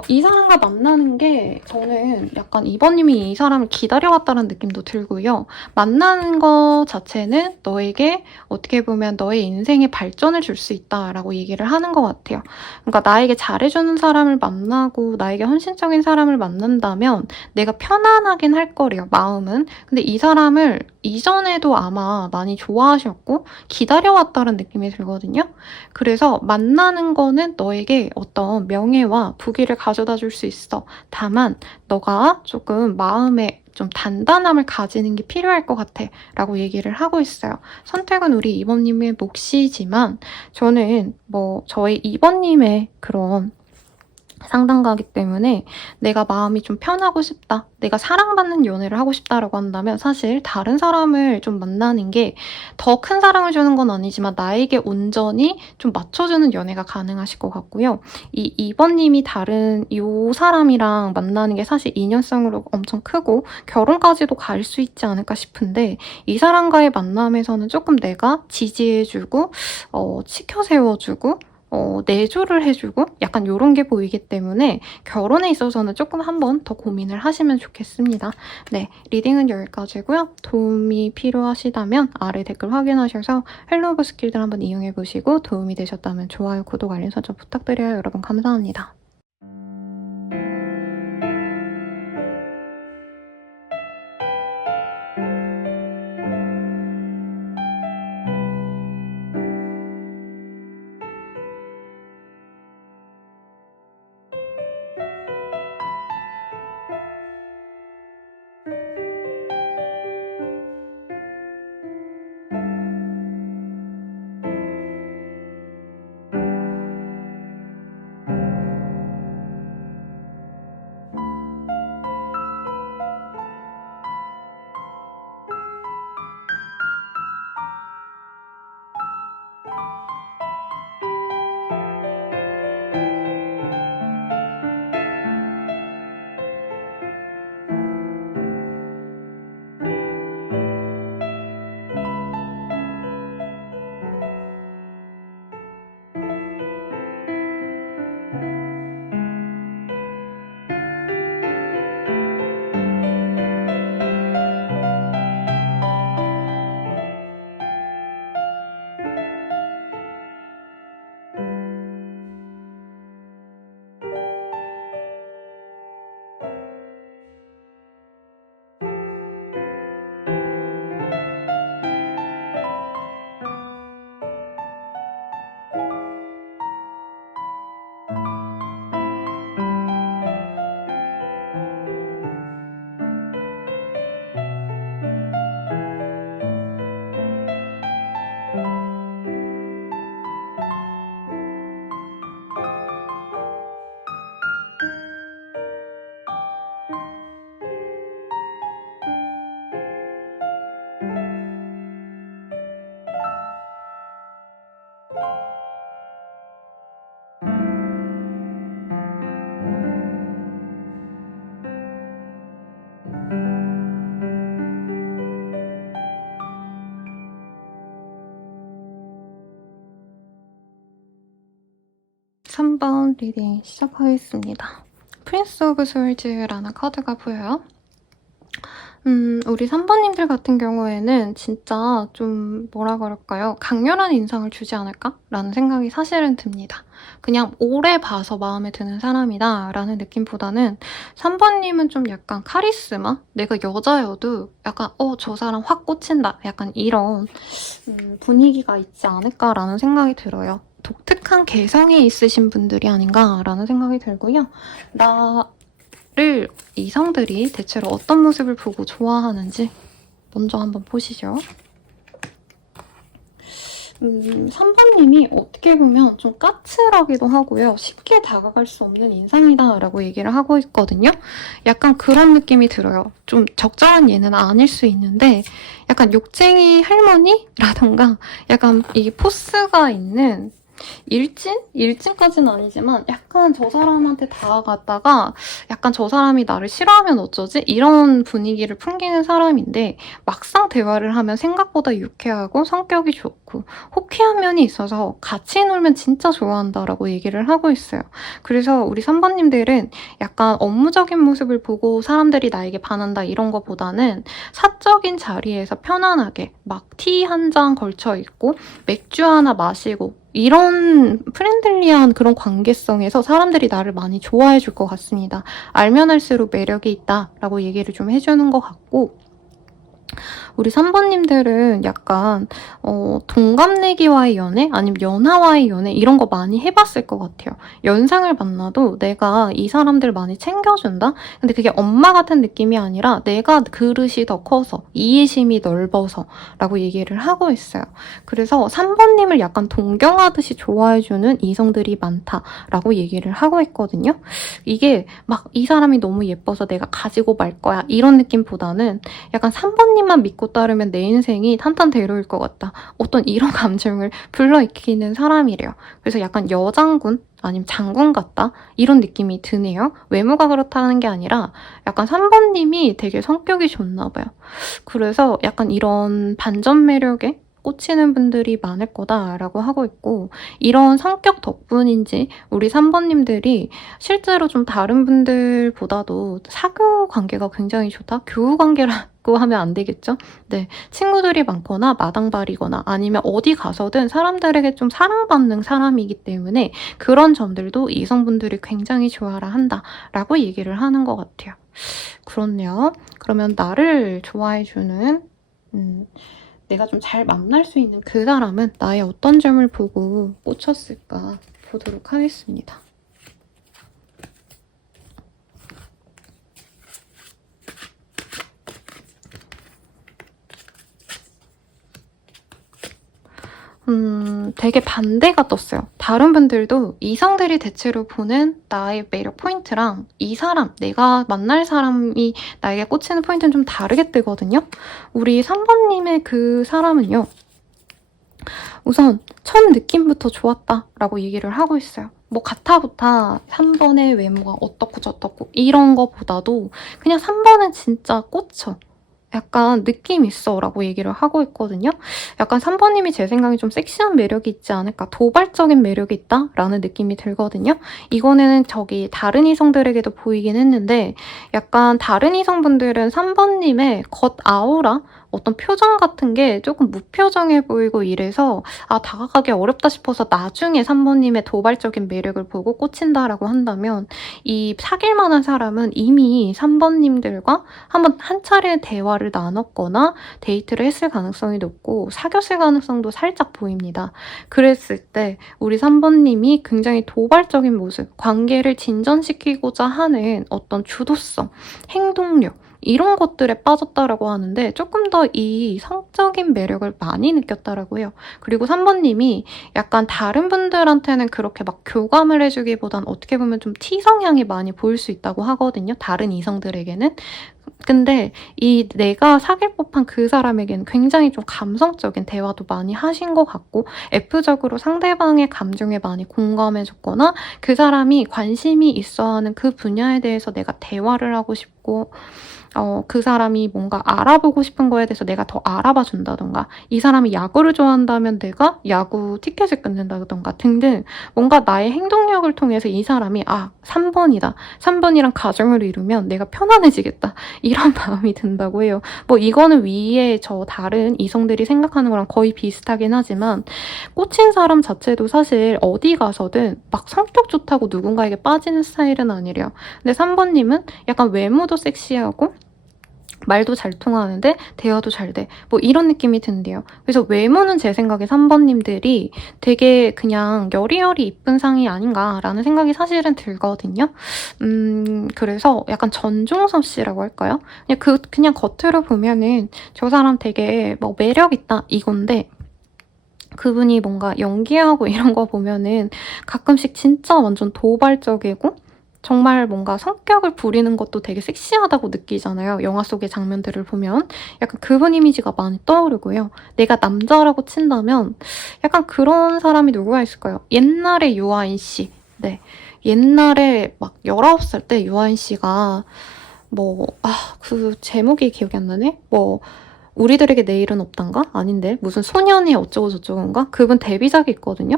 이 사람과 만나는 게 저는 약간 2번님이 이 사람을 기다려왔다는 느낌도 들고요. 만나는 것 자체는 너에게 어떻게 보면 너의 인생에 발전을 줄 수 있다라고 얘기를 하는 것 같아요. 그러니까 나에게 잘해주는 사람을 만나고 나에게 헌신적인 사람을 만난다면 내가 편안하긴 할 거래요, 마음은. 근데 이 사람을 이전에도 아마 많이 좋아하셨고 기다려왔다는 느낌이 들거든요. 그래서 만나는 거는 너에게 어떤 명예와 부귀를 가져다 줄 수 있어. 다만 너가 조금 마음에 좀 단단함을 가지는 게 필요할 것 같아 라고 얘기를 하고 있어요. 선택은 우리 2번님의 몫이지만 저는 저희 2번님의 그런 상담가기 때문에 내가 마음이 좀 편하고 싶다, 내가 사랑받는 연애를 하고 싶다라고 한다면 사실 다른 사람을 좀 만나는 게 더 큰 사랑을 주는 건 아니지만 나에게 온전히 좀 맞춰주는 연애가 가능하실 것 같고요. 이 2번님이 다른 이 사람이랑 만나는 게 사실 인연성으로 엄청 크고 결혼까지도 갈 수 있지 않을까 싶은데 이 사람과의 만남에서는 조금 내가 지지해주고 치켜 세워주고 내조를 해주고 약간 이런 게 보이기 때문에 결혼에 있어서는 조금 한번 더 고민을 하시면 좋겠습니다. 네, 리딩은 여기까지고요. 도움이 필요하시다면 아래 댓글 확인하셔서 헬로우 스킬들 한번 이용해보시고 도움이 되셨다면 좋아요, 구독, 알림 설정 부탁드려요. 여러분 감사합니다. 3번 리딩 시작하겠습니다. 프린스 오브 스월즈라는 카드가 보여요. 우리 3번님들 같은 경우에는 진짜 좀 뭐라 그럴까요? 강렬한 인상을 주지 않을까? 라는 생각이 사실은 듭니다. 그냥 오래 봐서 마음에 드는 사람이다 라는 느낌보다는 3번님은 좀 약간 카리스마? 내가 여자여도 약간 저 사람 확 꽂힌다. 약간 이런 분위기가 있지 않을까라는 생각이 들어요. 독특한 개성이 있으신 분들이 아닌가라는 생각이 들고요. 나를 이성들이 대체로 어떤 모습을 보고 좋아하는지 먼저 한번 보시죠. 3번님이 어떻게 보면 좀 까칠하기도 하고요. 쉽게 다가갈 수 없는 인상이다 라고 얘기를 하고 있거든요. 약간 그런 느낌이 들어요. 좀 적절한 예는 아닐 수 있는데 약간 욕쟁이 할머니라던가 약간 이 포스가 있는 일진까지는 아니지만 약간 저 사람한테 다가갔다가 약간 저 사람이 나를 싫어하면 어쩌지? 이런 분위기를 풍기는 사람인데 막상 대화를 하면 생각보다 유쾌하고 성격이 좋고 호쾌한 면이 있어서 같이 놀면 진짜 좋아한다라고 얘기를 하고 있어요. 그래서 우리 3번님들은 약간 업무적인 모습을 보고 사람들이 나에게 반한다 이런 거보다는 사적인 자리에서 편안하게 막 티 한 잔 걸쳐 있고 맥주 하나 마시고 이런 프렌들리한 그런 관계성에서 사람들이 나를 많이 좋아해 줄 것 같습니다. 알면 할수록 매력이 있다라고 얘기를 좀 해주는 것 같고 우리 3번님들은 약간 동갑내기와의 연애? 아니면 연하와의 연애? 이런 거 많이 해봤을 것 같아요. 연상을 만나도 내가 이 사람들 많이 챙겨준다? 근데 그게 엄마 같은 느낌이 아니라 내가 그릇이 더 커서 이해심이 넓어서 라고 얘기를 하고 있어요. 그래서 3번님을 약간 동경하듯이 좋아해주는 이성들이 많다라고 얘기를 하고 있거든요. 이게 막 이 사람이 너무 예뻐서 내가 가지고 말 거야 이런 느낌보다는 약간 3번님만 믿고 따르면 내 인생이 탄탄대로일 것 같다. 어떤 이런 감정을 불러일으키는 사람이래요. 그래서 약간 여장군 아니면 장군 같다 이런 느낌이 드네요. 외모가 그렇다는 게 아니라 약간 3번님이 되게 성격이 좋나 봐요. 그래서 약간 이런 반전 매력에 꽂히는 분들이 많을 거다라고 하고 있고 이런 성격 덕분인지 우리 3번님들이 실제로 좀 다른 분들보다도 사교 관계가 굉장히 좋다? 교우 관계라고 하면 안 되겠죠? 네, 친구들이 많거나 마당발이거나 아니면 어디 가서든 사람들에게 좀 사랑받는 사람이기 때문에 그런 점들도 이성분들이 굉장히 좋아라 한다라고 얘기를 하는 것 같아요. 그렇네요. 그러면 나를 좋아해주는 내가 좀 잘 만날 수 있는 그 사람은 나의 어떤 점을 보고 꽂혔을까 보도록 하겠습니다. 되게 반대가 떴어요. 다른 분들도 이성들이 대체로 보는 나의 매력 포인트랑 이 사람, 내가 만날 사람이 나에게 꽂히는 포인트는 좀 다르게 뜨거든요. 우리 3번님의 그 사람은요. 우선 첫 느낌부터 좋았다라고 얘기를 하고 있어요. 뭐 가타부타 3번의 외모가 어떻고 저떻고 이런 거보다도 그냥 3번은 진짜 꽂혀. 약간 느낌 있어 라고 얘기를 하고 있거든요. 약간 3번님이 제 생각에 좀 섹시한 매력이 있지 않을까, 도발적인 매력이 있다 라는 느낌이 들거든요. 이거는 저기 다른 이성들에게도 보이긴 했는데 약간 다른 이성분들은 3번님의 겉 아우라 어떤 표정 같은 게 조금 무표정해 보이고 이래서 다가가기 어렵다 싶어서 나중에 3번님의 도발적인 매력을 보고 꽂힌다라고 한다면 이 사귈 만한 사람은 이미 3번님들과 한 차례 대화를 나눴거나 데이트를 했을 가능성이 높고 사귀었을 가능성도 살짝 보입니다. 그랬을 때 우리 3번님이 굉장히 도발적인 모습, 관계를 진전시키고자 하는 어떤 주도성, 행동력 이런 것들에 빠졌다라고 하는데 조금 더 이 성적인 매력을 많이 느꼈다라고 해요. 그리고 3번님이 약간 다른 분들한테는 그렇게 막 교감을 해주기보단 어떻게 보면 좀 T 성향이 많이 보일 수 있다고 하거든요. 다른 이성들에게는. 근데 이 내가 사귈 법한 그 사람에게는 굉장히 좀 감성적인 대화도 많이 하신 것 같고 F적으로 상대방의 감정에 많이 공감해줬거나 그 사람이 관심이 있어하는 그 분야에 대해서 내가 대화를 하고 싶고 그 사람이 뭔가 알아보고 싶은 거에 대해서 내가 더 알아봐 준다던가 이 사람이 야구를 좋아한다면 내가 야구 티켓을 끊는다던가 등등 뭔가 나의 행동력을 통해서 이 사람이 3번이다. 3번이랑 가정을 이루면 내가 편안해지겠다. 이런 마음이 든다고 해요. 뭐 이거는 위에 저 다른 이성들이 생각하는 거랑 거의 비슷하긴 하지만 꽂힌 사람 자체도 사실 어디 가서든 막 성격 좋다고 누군가에게 빠지는 스타일은 아니래요. 근데 3번님은 약간 외모도 섹시하고 말도 잘 통하는데 대화도 잘 돼. 뭐 이런 느낌이 든대요. 그래서 외모는 제 생각에 3번님들이 되게 그냥 여리여리 이쁜 상이 아닌가라는 생각이 사실은 들거든요. 그래서 약간 전종섭 씨라고 할까요? 그냥 겉으로 보면은 저 사람 되게 뭐 매력 있다 이건데 그분이 뭔가 연기하고 이런 거 보면은 가끔씩 진짜 완전 도발적이고 정말 뭔가 성격을 부리는 것도 되게 섹시하다고 느끼잖아요. 영화 속의 장면들을 보면 약간 그분 이미지가 많이 떠오르고요. 내가 남자라고 친다면 약간 그런 사람이 누구가 있을까요? 옛날에 유아인 씨. 네. 옛날에 막 19살 때 유아인 씨가 그 제목이 기억이 안 나네? 우리들에게 내일은 없단가? 아닌데. 무슨 소년의 어쩌고 저쩌고인가? 그분 데뷔작이 있거든요.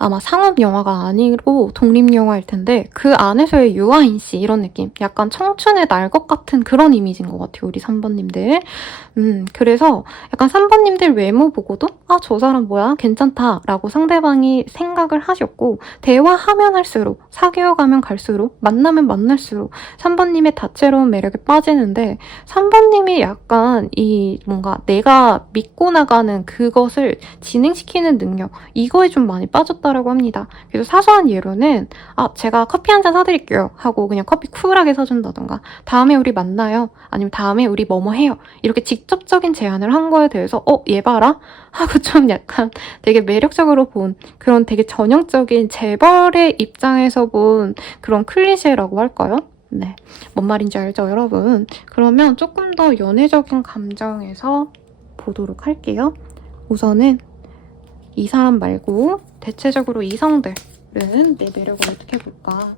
아마 상업 영화가 아니고 독립 영화일 텐데 그 안에서의 유아인 씨 이런 느낌. 약간 청춘의 날 것 같은 그런 이미지인 것 같아요. 우리 3번님들. 그래서 약간 3번님들 외모 보고도 저 사람 뭐야? 괜찮다 라고 상대방이 생각을 하셨고 대화하면 할수록 사귀어가면 갈수록 만나면 만날수록 3번님의 다채로운 매력에 빠지는데 3번님이 약간 이 뭔가 내가 믿고 나가는 그것을 진행시키는 능력 이거에 좀 많이 빠졌다라고 합니다. 그래서 사소한 예로는 제가 커피 한 잔 사드릴게요 하고 그냥 커피 쿨하게 사준다던가 다음에 우리 만나요 아니면 다음에 우리 뭐뭐 해요 이렇게 직접적인 제안을 한 거에 대해서 얘 봐라 하고 좀 약간 되게 매력적으로 본 그런 되게 전형적인 재벌의 입장에서 본 그런 클리셰라고 할까요? 네, 뭔 말인지 알죠 여러분? 그러면 조금 더 연애적인 감정에서 보도록 할게요. 우선은 이 사람 말고 대체적으로 이성들은 내 매력을 어떻게 볼까?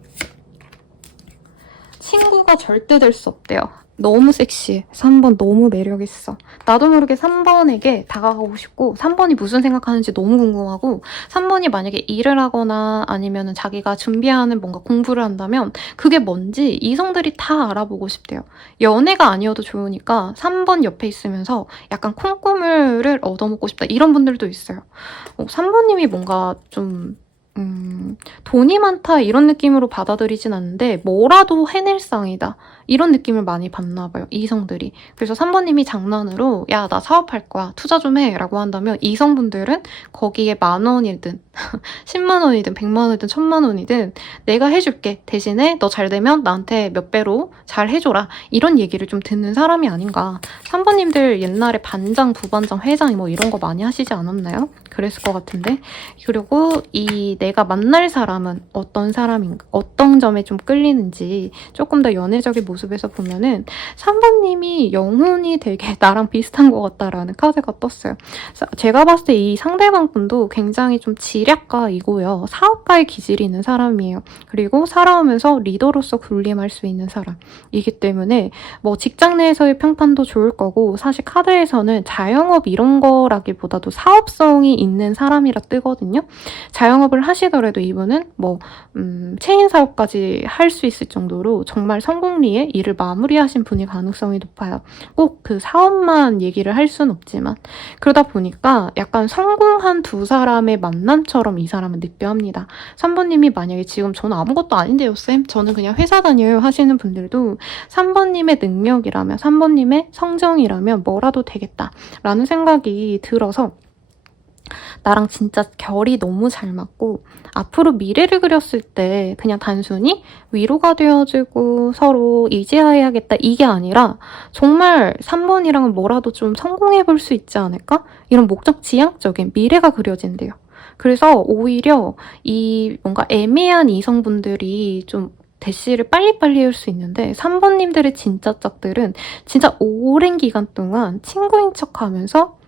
친구가 절대 될 수 없대요. 너무 섹시해. 3번 너무 매력있어. 나도 모르게 3번에게 다가가고 싶고 3번이 무슨 생각하는지 너무 궁금하고 3번이 만약에 일을 하거나 아니면 자기가 준비하는 뭔가 공부를 한다면 그게 뭔지 이성들이 다 알아보고 싶대요. 연애가 아니어도 좋으니까 3번 옆에 있으면서 약간 콩고물을 얻어먹고 싶다. 이런 분들도 있어요. 3번님이 뭔가 좀 돈이 많다 이런 느낌으로 받아들이진 않는데 뭐라도 해낼 쌍이다 이런 느낌을 많이 받나 봐요 이성들이. 그래서 3번님이 장난으로 야 나 사업할 거야 투자 좀 해 라고 한다면 이성분들은 거기에 10,000원이든 10만원이든 100만원이든 1000만원이든 내가 해줄게 대신에 너 잘 되면 나한테 몇 배로 잘 해줘라 이런 얘기를 좀 듣는 사람이 아닌가. 3번님들 옛날에 반장 부반장 회장 뭐 이런 거 많이 하시지 않았나요? 그랬을 것 같은데. 그리고 내가 만날 사람은 어떤 사람인가 어떤 점에 좀 끌리는지 조금 더 연애적인 모습에서 보면은 3번님이 영혼이 되게 나랑 비슷한 것 같다라는 카드가 떴어요. 제가 봤을 때 이 상대방 분도 굉장히 좀 지략가이고요. 사업가의 기질이 있는 사람이에요. 그리고 살아오면서 리더로서 군림할 수 있는 사람이기 때문에 뭐 직장 내에서의 평판도 좋을 거고 사실 카드에서는 자영업 이런 거라기보다도 사업성이 있는 사람이라 뜨거든요. 자영업을 하시더라도 이분은 체인 사업까지 할 수 있을 정도로 정말 성공리에 일을 마무리하신 분이 가능성이 높아요. 꼭 그 사업만 얘기를 할 순 없지만 그러다 보니까 약간 성공한 두 사람의 만남처럼 이 사람은 느껴합니다. 3번님이 만약에 지금 저는 아무것도 아닌데요 쌤 저는 그냥 회사 다녀요 하시는 분들도 3번님의 능력이라면 3번님의 성정이라면 뭐라도 되겠다라는 생각이 들어서 나랑 진짜 결이 너무 잘 맞고 앞으로 미래를 그렸을 때 그냥 단순히 위로가 되어주고 서로 이지하야겠다 이게 아니라 정말 3번이랑은 뭐라도 좀 성공해볼 수 있지 않을까? 이런 목적 지향적인 미래가 그려진대요. 그래서 오히려 이 뭔가 애매한 이성분들이 좀 대시를 빨리빨리 할 수 있는데 3번님들의 진짜 짝들은 진짜 오랜 기간 동안 친구인 척하면서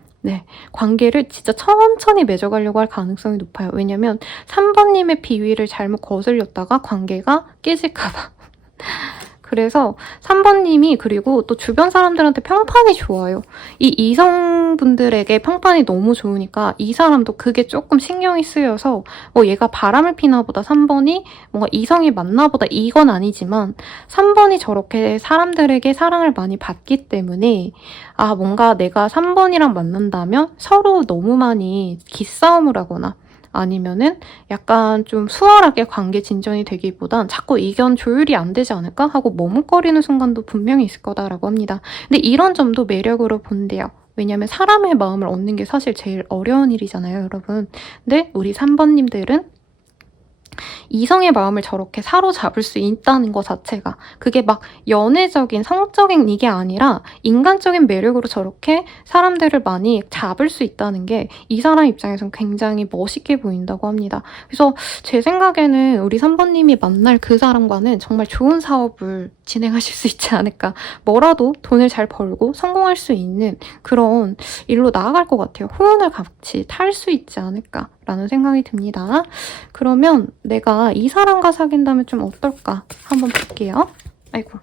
관계를 진짜 천천히 맺어가려고 할 가능성이 높아요. 왜냐면 3번님의 비위를 잘못 거슬렸다가 관계가 깨질까봐. 그래서 3번님이 그리고 또 주변 사람들한테 평판이 좋아요. 이 이성분들에게 평판이 너무 좋으니까 이 사람도 그게 조금 신경이 쓰여서 얘가 바람을 피나 보다 3번이 뭔가 이성이 맞나 보다 이건 아니지만 3번이 저렇게 사람들에게 사랑을 많이 받기 때문에 뭔가 내가 3번이랑 만난다면 서로 너무 많이 기싸움을 하거나 아니면은 약간 좀 수월하게 관계 진전이 되기보단 자꾸 의견 조율이 안 되지 않을까 하고 머뭇거리는 순간도 분명히 있을 거다라고 합니다. 근데 이런 점도 매력으로 본대요. 왜냐면 사람의 마음을 얻는 게 사실 제일 어려운 일이잖아요, 여러분. 근데 우리 3번님들은 이성의 마음을 저렇게 사로잡을 수 있다는 것 자체가 그게 막 연애적인 성적인 이게 아니라 인간적인 매력으로 저렇게 사람들을 많이 잡을 수 있다는 게 이 사람 입장에선 굉장히 멋있게 보인다고 합니다. 그래서 제 생각에는 우리 3번님이 만날 그 사람과는 정말 좋은 사업을 진행하실 수 있지 않을까. 뭐라도 돈을 잘 벌고 성공할 수 있는 그런 일로 나아갈 것 같아요. 호응을 같이 탈 수 있지 않을까라는 생각이 듭니다. 그러면 내가 이 사람과 사귄다면 좀 어떨까? 한번 볼게요. 아이고.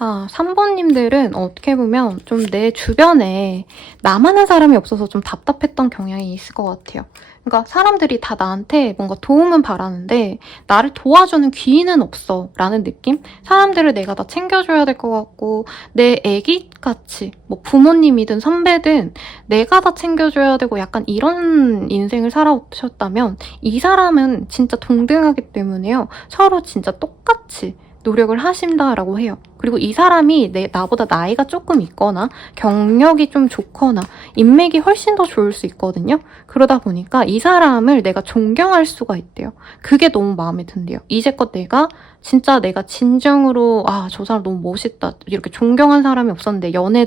3번님들은 어떻게 보면 좀 내 주변에 나만 한 사람이 없어서 좀 답답했던 경향이 있을 것 같아요. 그러니까 사람들이 다 나한테 뭔가 도움은 바라는데 나를 도와주는 귀인은 없어 라는 느낌? 사람들을 내가 다 챙겨줘야 될 것 같고 내 애기같이 뭐 부모님이든 선배든 내가 다 챙겨줘야 되고 약간 이런 인생을 살아오셨다면 이 사람은 진짜 동등하기 때문에요. 서로 진짜 똑같이 노력을 하신다라고 해요. 그리고 이 사람이 나보다 나이가 조금 있거나 경력이 좀 좋거나 인맥이 훨씬 더 좋을 수 있거든요. 그러다 보니까 이 사람을 내가 존경할 수가 있대요. 그게 너무 마음에 든대요. 이제껏 진짜 내가 진정으로 저 사람 너무 멋있다 이렇게 존경한 사람이 없었는데 연애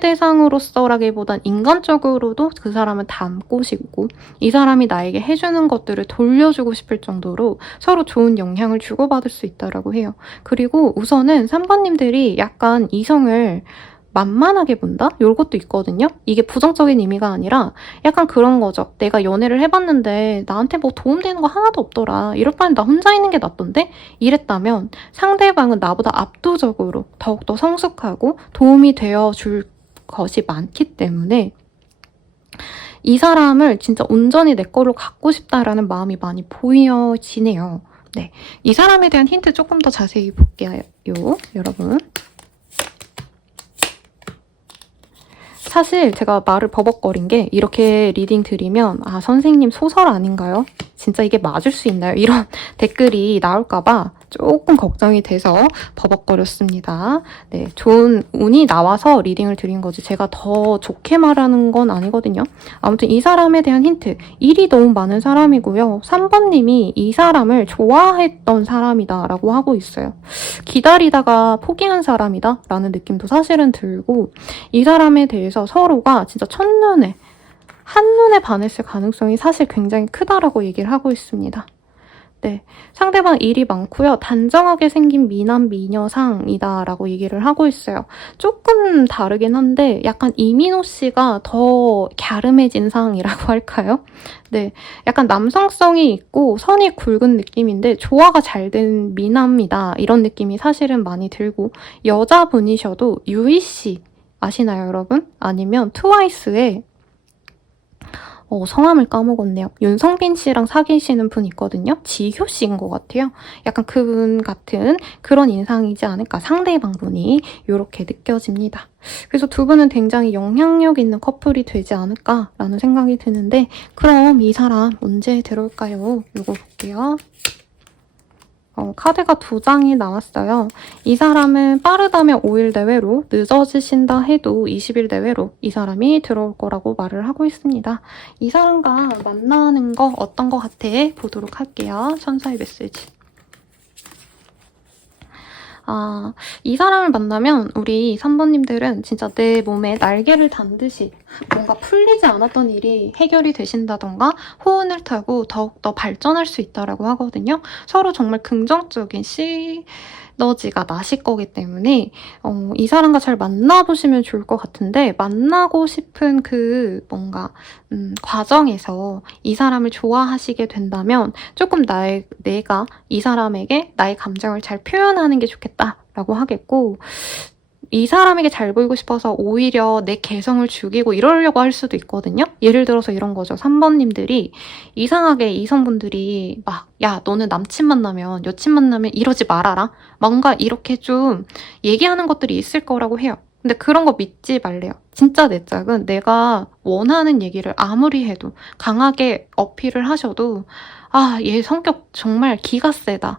대상으로서라기보단 인간적으로도 그 사람을 닮고 싶고 이 사람이 나에게 해주는 것들을 돌려주고 싶을 정도로 서로 좋은 영향을 주고받을 수 있다라고 해요. 그리고 우선은 3번님들이 약간 이성을 만만하게 본다? 요것도 있거든요? 이게 부정적인 의미가 아니라 약간 그런 거죠. 내가 연애를 해봤는데 나한테 뭐 도움되는 거 하나도 없더라. 이럴 바엔 나 혼자 있는 게 낫던데? 이랬다면 상대방은 나보다 압도적으로 더욱더 성숙하고 도움이 되어줄 것이 많기 때문에 이 사람을 진짜 온전히 내 거로 갖고 싶다라는 마음이 많이 보여지네요. 네, 이 사람에 대한 힌트 조금 더 자세히 볼게요, 여러분. 사실 제가 말을 버벅거린 게 이렇게 리딩 드리면 선생님 소설 아닌가요? 진짜 이게 맞을 수 있나요? 이런 댓글이 나올까봐 조금 걱정이 돼서 버벅거렸습니다. 네, 좋은 운이 나와서 리딩을 드린 거지 제가 더 좋게 말하는 건 아니거든요. 아무튼 이 사람에 대한 힌트. 일이 너무 많은 사람이고요. 3번님이 이 사람을 좋아했던 사람이다 라고 하고 있어요. 기다리다가 포기한 사람이다 라는 느낌도 사실은 들고 이 사람에 대해서 서로가 진짜 한눈에 반했을 가능성이 사실 굉장히 크다라고 얘기를 하고 있습니다. 네, 상대방 일이 많고요. 단정하게 생긴 미남 미녀상이다 라고 얘기를 하고 있어요. 조금 다르긴 한데 약간 이민호 씨가 더 갸름해진 상이라고 할까요? 네, 약간 남성성이 있고 선이 굵은 느낌인데 조화가 잘 된 미남이다 이런 느낌이 사실은 많이 들고 여자분이셔도 유희 씨 아시나요 여러분? 아니면 트와이스의 성함을 까먹었네요. 윤성빈 씨랑 사귀시는 분 있거든요. 지효 씨인 것 같아요. 약간 그분 같은 그런 인상이지 않을까. 상대방분이 이렇게 느껴집니다. 그래서 두 분은 굉장히 영향력 있는 커플이 되지 않을까라는 생각이 드는데 그럼 이 사람 언제 들어올까요? 이거 볼게요. 카드가 2장이 나왔어요. 이 사람은 빠르다면 5일 내외로, 늦어지신다 해도 20일 내외로 이 사람이 들어올 거라고 말을 하고 있습니다. 이 사람과 만나는 거 어떤 거 같아? 보도록 할게요. 천사의 메시지. 이 사람을 만나면 우리 3번님들은 진짜 내 몸에 날개를 단 듯이 뭔가 풀리지 않았던 일이 해결이 되신다던가 호운을 타고 더욱더 발전할 수 있다라고 하거든요. 서로 정말 긍정적인 시너지가 나실 거기 때문에 이 사람과 잘 만나보시면 좋을 것 같은데 만나고 싶은 그 뭔가 과정에서 이 사람을 좋아하시게 된다면 조금 내가 이 사람에게 나의 감정을 잘 표현하는 게 좋겠다라고 하겠고 이 사람에게 잘 보이고 싶어서 오히려 내 개성을 죽이고 이러려고 할 수도 있거든요. 예를 들어서 이런 거죠. 3번님들이 이상하게 이성분들이 막 야 너는 남친 만나면 여친 만나면 이러지 말아라. 뭔가 이렇게 좀 얘기하는 것들이 있을 거라고 해요. 근데 그런 거 믿지 말래요. 진짜 내 짝은 내가 원하는 얘기를 아무리 해도 강하게 어필을 하셔도 얘 성격 정말 기가 세다.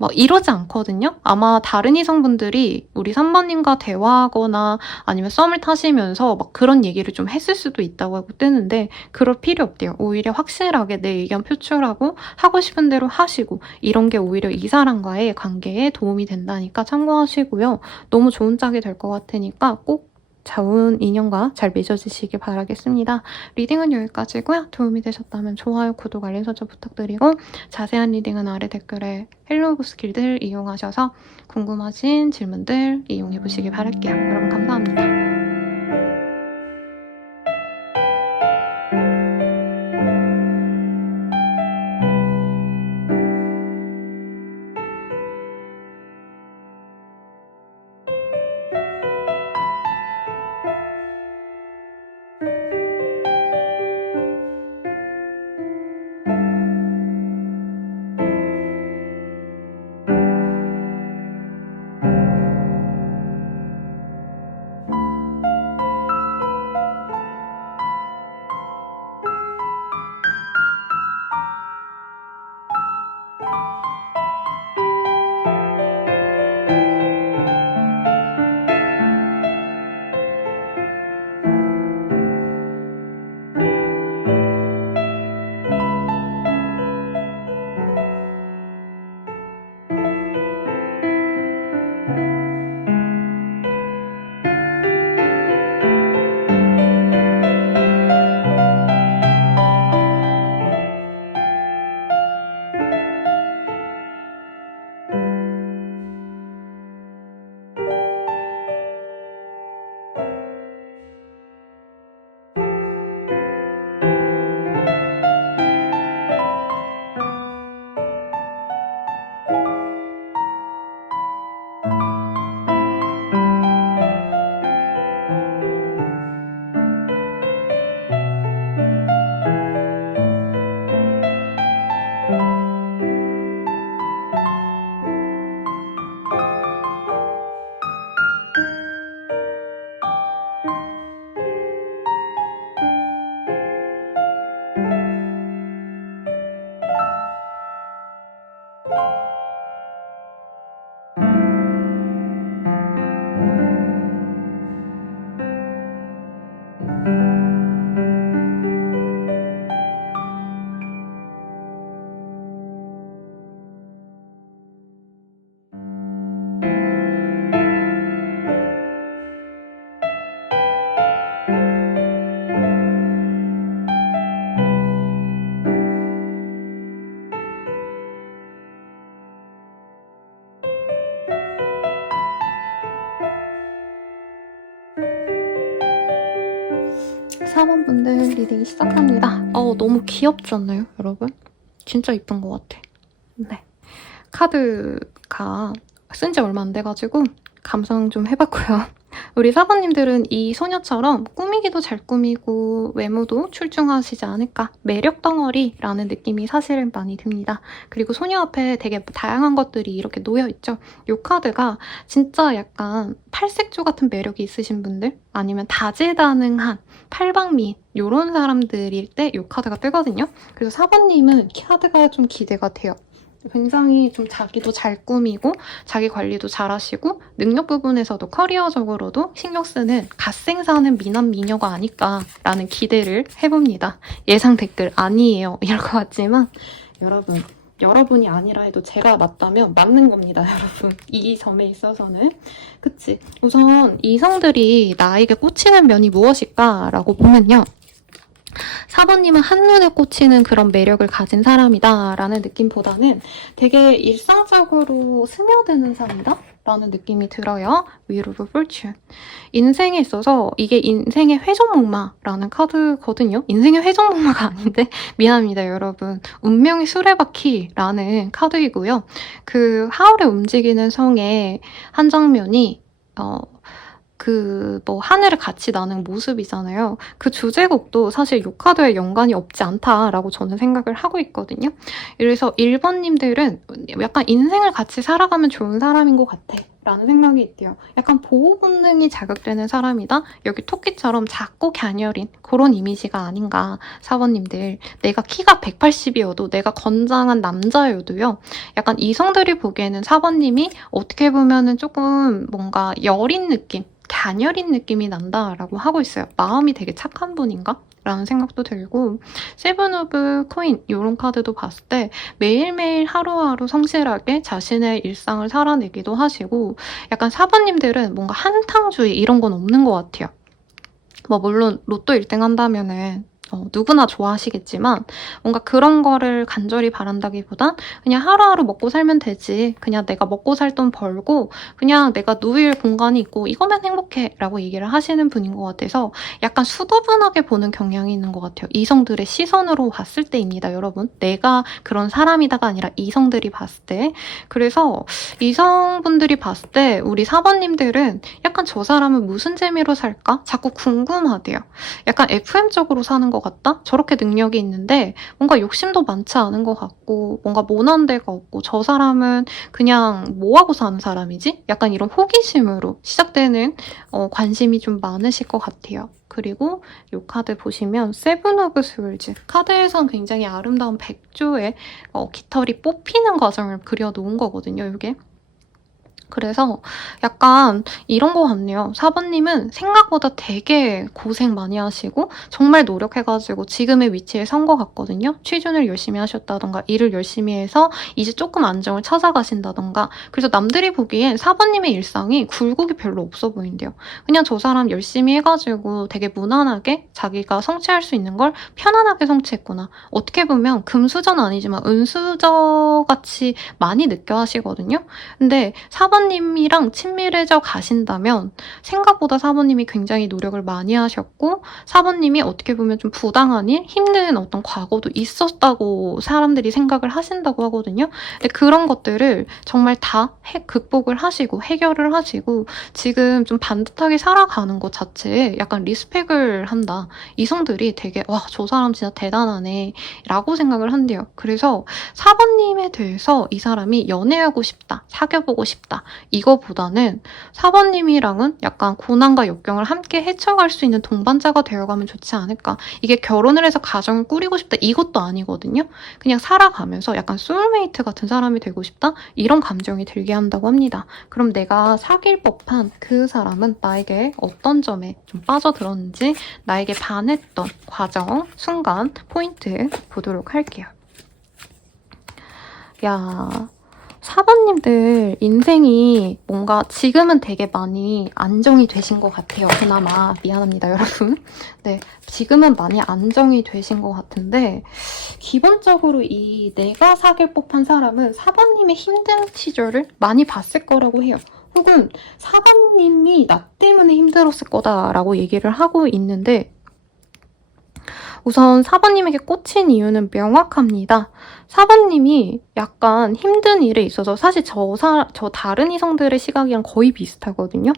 막 이러지 않거든요. 아마 다른 이성분들이 우리 3번님과 대화하거나 아니면 썸을 타시면서 막 그런 얘기를 좀 했을 수도 있다고 하고 뜨는데 그럴 필요 없대요. 오히려 확실하게 내 의견 표출하고 하고 싶은 대로 하시고 이런 게 오히려 이 사람과의 관계에 도움이 된다니까 참고하시고요. 너무 좋은 짝이 될 것 같으니까 꼭 좋은 인연과 잘 맺어지시길 바라겠습니다. 리딩은 여기까지고요. 도움이 되셨다면 좋아요, 구독, 알림 설정 부탁드리고 자세한 리딩은 아래 댓글에 헬로우 스킬들 이용하셔서 궁금하신 질문들 이용해보시길 바랄게요. 여러분 감사합니다. 사원분들 리딩 시작합니다. 너무 귀엽지 않나요, 여러분? 진짜 이쁜 것 같아. 네. 카드가 쓴 지 얼마 안 돼가지고 감상 좀 해봤고요. 우리 사부님들은 이 소녀처럼 꾸미기도 잘 꾸미고 외모도 출중하시지 않을까, 매력 덩어리라는 느낌이 사실은 많이 듭니다. 그리고 소녀 앞에 되게 다양한 것들이 이렇게 놓여있죠. 이 카드가 진짜 약간 팔색조 같은 매력이 있으신 분들, 아니면 다재다능한 팔방미인 이런 사람들일 때 이 카드가 뜨거든요. 그래서 사부님은 카드가 좀 기대가 돼요. 굉장히 좀 자기도 잘 꾸미고 자기 관리도 잘하시고 능력 부분에서도 커리어적으로도 신경 쓰는 갓생사는 미남 미녀가 아닐까라는 기대를 해봅니다. 예상 댓글 아니에요 이럴 것 같지만 여러분이 아니라 해도 제가 맞다면 맞는 겁니다, 여러분. 이 점에 있어서는. 그치? 우선 이성들이 나에게 꽂히는 면이 무엇일까라고 보면요. 4번님은 한눈에 꽂히는 그런 매력을 가진 사람이다 라는 느낌보다는 되게 일상적으로 스며드는 사람이다 라는 느낌이 들어요. Wheel of Fortune. 인생에 있어서 이게 인생의 회전목마라는 카드거든요. 인생의 회전목마가 아닌데 미안합니다, 여러분. 운명의 수레바퀴라는 카드이고요. 그 하울의 움직이는 성의 한 장면이 하늘을 같이 나는 모습이잖아요. 그 주제곡도 사실 이 카드에 연관이 없지 않다라고 저는 생각을 하고 있거든요. 그래서 1번님들은 약간 인생을 같이 살아가면 좋은 사람인 것 같아 라는 생각이 있대요. 약간 보호 본능이 자극되는 사람이다? 여기 토끼처럼 작고 갸녀린 그런 이미지가 아닌가. 4번님들, 내가 키가 180이어도 내가 건장한 남자여도요. 약간 이성들이 보기에는 4번님이 어떻게 보면은 조금 뭔가 여린 느낌, 갸녀린 느낌이 난다라고 하고 있어요. 마음이 되게 착한 분인가? 라는 생각도 들고, 세븐 오브 코인 이런 카드도 봤을 때 매일매일 하루하루 성실하게 자신의 일상을 살아내기도 하시고, 약간 4번님들은 뭔가 한탕주의 이런 건 없는 것 같아요. 뭐 물론 로또 1등 한다면은 누구나 좋아하시겠지만 뭔가 그런 거를 간절히 바란다기보단 그냥 하루하루 먹고 살면 되지. 그냥 내가 먹고 살 돈 벌고 그냥 내가 누일 공간이 있고 이거면 행복해 라고 얘기를 하시는 분인 것 같아서 약간 수도분하게 보는 경향이 있는 것 같아요. 이성들의 시선으로 봤을 때입니다, 여러분. 내가 그런 사람이다가 아니라 이성들이 봤을 때. 그래서 이성분들이 봤을 때 우리 4번님들은 약간 저 사람은 무슨 재미로 살까? 자꾸 궁금하대요. 약간 FM적으로 사는 것 같다? 저렇게 능력이 있는데 뭔가 욕심도 많지 않은 것 같고 뭔가 모난 데가 없고 저 사람은 그냥 뭐하고 사는 사람이지? 약간 이런 호기심으로 시작되는 관심이 좀 많으실 것 같아요. 그리고 이 카드 보시면 세븐 오브 스월즈 카드에선 굉장히 아름다운 백조의 깃털이 뽑히는 과정을 그려놓은 거거든요, 이게. 그래서 약간 이런 거 같네요. 4번님은 생각보다 되게 고생 많이 하시고 정말 노력해가지고 지금의 위치에 선 것 같거든요. 취준을 열심히 하셨다던가 일을 열심히 해서 이제 조금 안정을 찾아가신다던가. 그래서 남들이 보기엔 4번님의 일상이 굴곡이 별로 없어 보인대요. 그냥 저 사람 열심히 해가지고 되게 무난하게 자기가 성취할 수 있는 걸 편안하게 성취했구나. 어떻게 보면 금수저는 아니지만 은수저같이 많이 느껴 하시거든요. 근데 4번님이랑 친밀해져 가신다면 생각보다 4번님이 굉장히 노력을 많이 하셨고 4번님이 어떻게 보면 좀 부당한 일, 힘든 어떤 과거도 있었다고 사람들이 생각을 하신다고 하거든요. 근데 그런 것들을 정말 다 극복을 하시고 해결을 하시고 지금 좀 반듯하게 살아가는 것 자체에 약간 리스펙을 한다. 이성들이 되게 와, 저 사람 진짜 대단하네 라고 생각을 한대요. 그래서 4번님에 대해서 이 사람이 연애하고 싶다, 사귀어보고 싶다 이거보다는 4번님이랑은 약간 고난과 역경을 함께 헤쳐갈 수 있는 동반자가 되어가면 좋지 않을까. 이게 결혼을 해서 가정을 꾸리고 싶다 이것도 아니거든요. 그냥 살아가면서 약간 소울메이트 같은 사람이 되고 싶다 이런 감정이 들게 한다고 합니다. 그럼 내가 사귈 법한 그 사람은 나에게 어떤 점에 좀 빠져들었는지 나에게 반했던 과정, 순간, 포인트 보도록 할게요. 야, 4번님들 인생이 뭔가 지금은 되게 많이 안정이 되신 것 같아요. 그나마 미안합니다, 여러분. 네, 지금은 많이 안정이 되신 것 같은데 기본적으로 이 내가 사귈 법한 사람은 4번님의 힘든 시절을 많이 봤을 거라고 해요. 혹은 4번님이 나 때문에 힘들었을 거다라고 얘기를 하고 있는데 우선 4번님에게 꽂힌 이유는 명확합니다. 4번님이 약간 힘든 일에 있어서 사실 저 다른 이성들의 시각이랑 거의 비슷하거든요.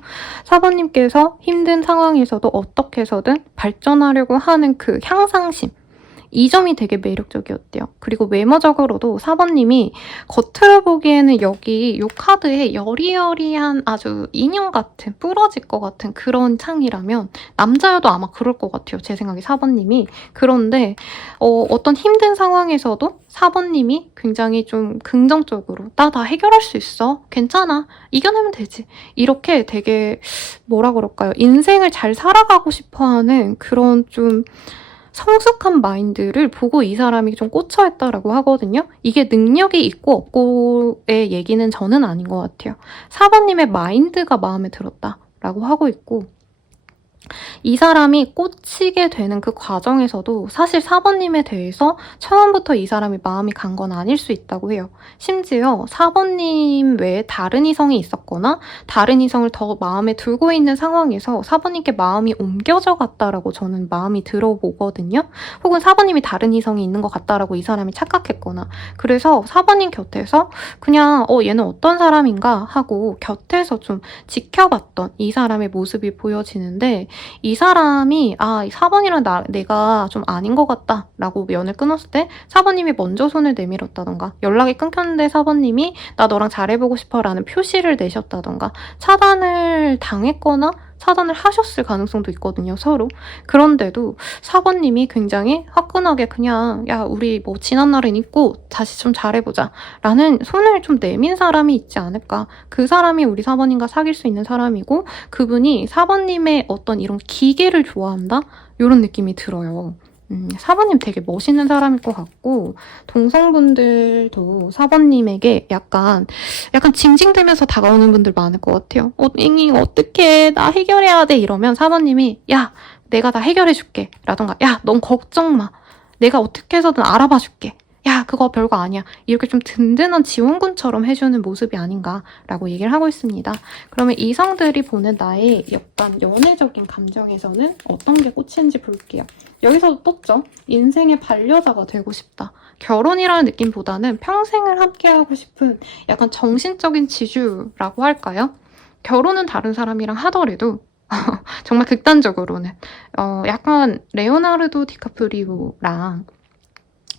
4번님께서 힘든 상황에서도 어떻게 해서든 발전하려고 하는 그 향상심. 이 점이 되게 매력적이었대요. 그리고 외모적으로도 4번님이 겉으로 보기에는 여기 이 카드에 여리여리한 아주 인형 같은 부러질 것 같은 그런 창이라면 남자여도 아마 그럴 것 같아요. 제 생각에 4번님이. 그런데 어떤 힘든 상황에서도 4번님이 굉장히 좀 긍정적으로 나 다 해결할 수 있어. 괜찮아. 이겨내면 되지. 이렇게 되게 뭐라 그럴까요? 인생을 잘 살아가고 싶어하는 그런 좀 성숙한 마인드를 보고 이 사람이 좀 꽂혀있다라고 하거든요. 이게 능력이 있고 없고의 얘기는 저는 아닌 것 같아요. 4번님의 마인드가 마음에 들었다라고 하고 있고 이 사람이 꽂히게 되는 그 과정에서도 사실 4번님에 대해서 처음부터 이 사람이 마음이 간 건 아닐 수 있다고 해요. 심지어 4번님 외에 다른 이성이 있었거나 다른 이성을 더 마음에 두고 있는 상황에서 4번님께 마음이 옮겨져 갔다라고 저는 마음이 들어보거든요. 혹은 4번님이 다른 이성이 있는 것 같다라고 이 사람이 착각했거나 그래서 4번님 곁에서 그냥 얘는 어떤 사람인가 하고 곁에서 좀 지켜봤던 이 사람의 모습이 보여지는데 이 이 사람이 이 4번이랑 내가 좀 아닌 것 같다 라고 연을 끊었을 때 4번님이 먼저 손을 내밀었다던가, 연락이 끊겼는데 4번님이 나 너랑 잘해보고 싶어 라는 표시를 내셨다던가, 차단을 당했거나 차단을 하셨을 가능성도 있거든요, 서로. 그런데도 4번님이 굉장히 화끈하게 그냥 야, 우리 뭐 지난 날은 잊고 다시 좀 잘해보자 라는 손을 좀 내민 사람이 있지 않을까. 그 사람이 우리 4번님과 사귈 수 있는 사람이고, 그분이 4번님의 어떤 이런 기계를 좋아한다? 이런 느낌이 들어요. 4번님 되게 멋있는 사람일 것 같고, 동성분들도 4번님에게 약간 징징대면서 다가오는 분들 많을 것 같아요. 잉잉 어떡해, 나 해결해야 돼 이러면 4번님이 야, 내가 다 해결해줄게 라던가, 야, 넌 걱정 마, 내가 어떻게 해서든 알아봐줄게, 야, 그거 별거 아니야, 이렇게 좀 든든한 지원군처럼 해주는 모습이 아닌가라고 얘기를 하고 있습니다. 그러면 이성들이 보는 나의 약간 연애적인 감정에서는 어떤 게 꽂히는지 볼게요. 여기서도 떴죠? 인생의 반려자가 되고 싶다. 결혼이라는 느낌보다는 평생을 함께하고 싶은 약간 정신적인 지주라고 할까요? 결혼은 다른 사람이랑 하더라도 정말 극단적으로는 약간 레오나르도 디카프리오랑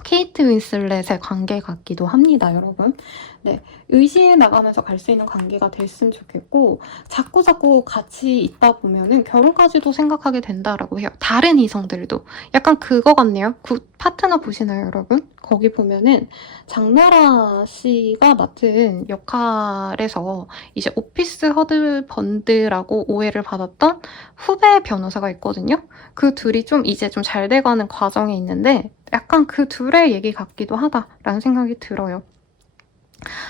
케이트 윈슬렛의 관계 같기도 합니다, 여러분. 네, 의지해 나가면서 갈 수 있는 관계가 됐으면 좋겠고, 자꾸 같이 있다 보면은 결혼까지도 생각하게 된다라고 해요. 다른 이성들도. 약간 그거 같네요. 파트너 보시나요, 여러분? 거기 보면은 장나라 씨가 맡은 역할에서 이제 오피스 허드번드라고 오해를 받았던 후배 변호사가 있거든요. 그 둘이 좀 이제 좀 잘 돼가는 과정에 있는데, 약간 그 둘의 얘기 같기도 하다라는 생각이 들어요.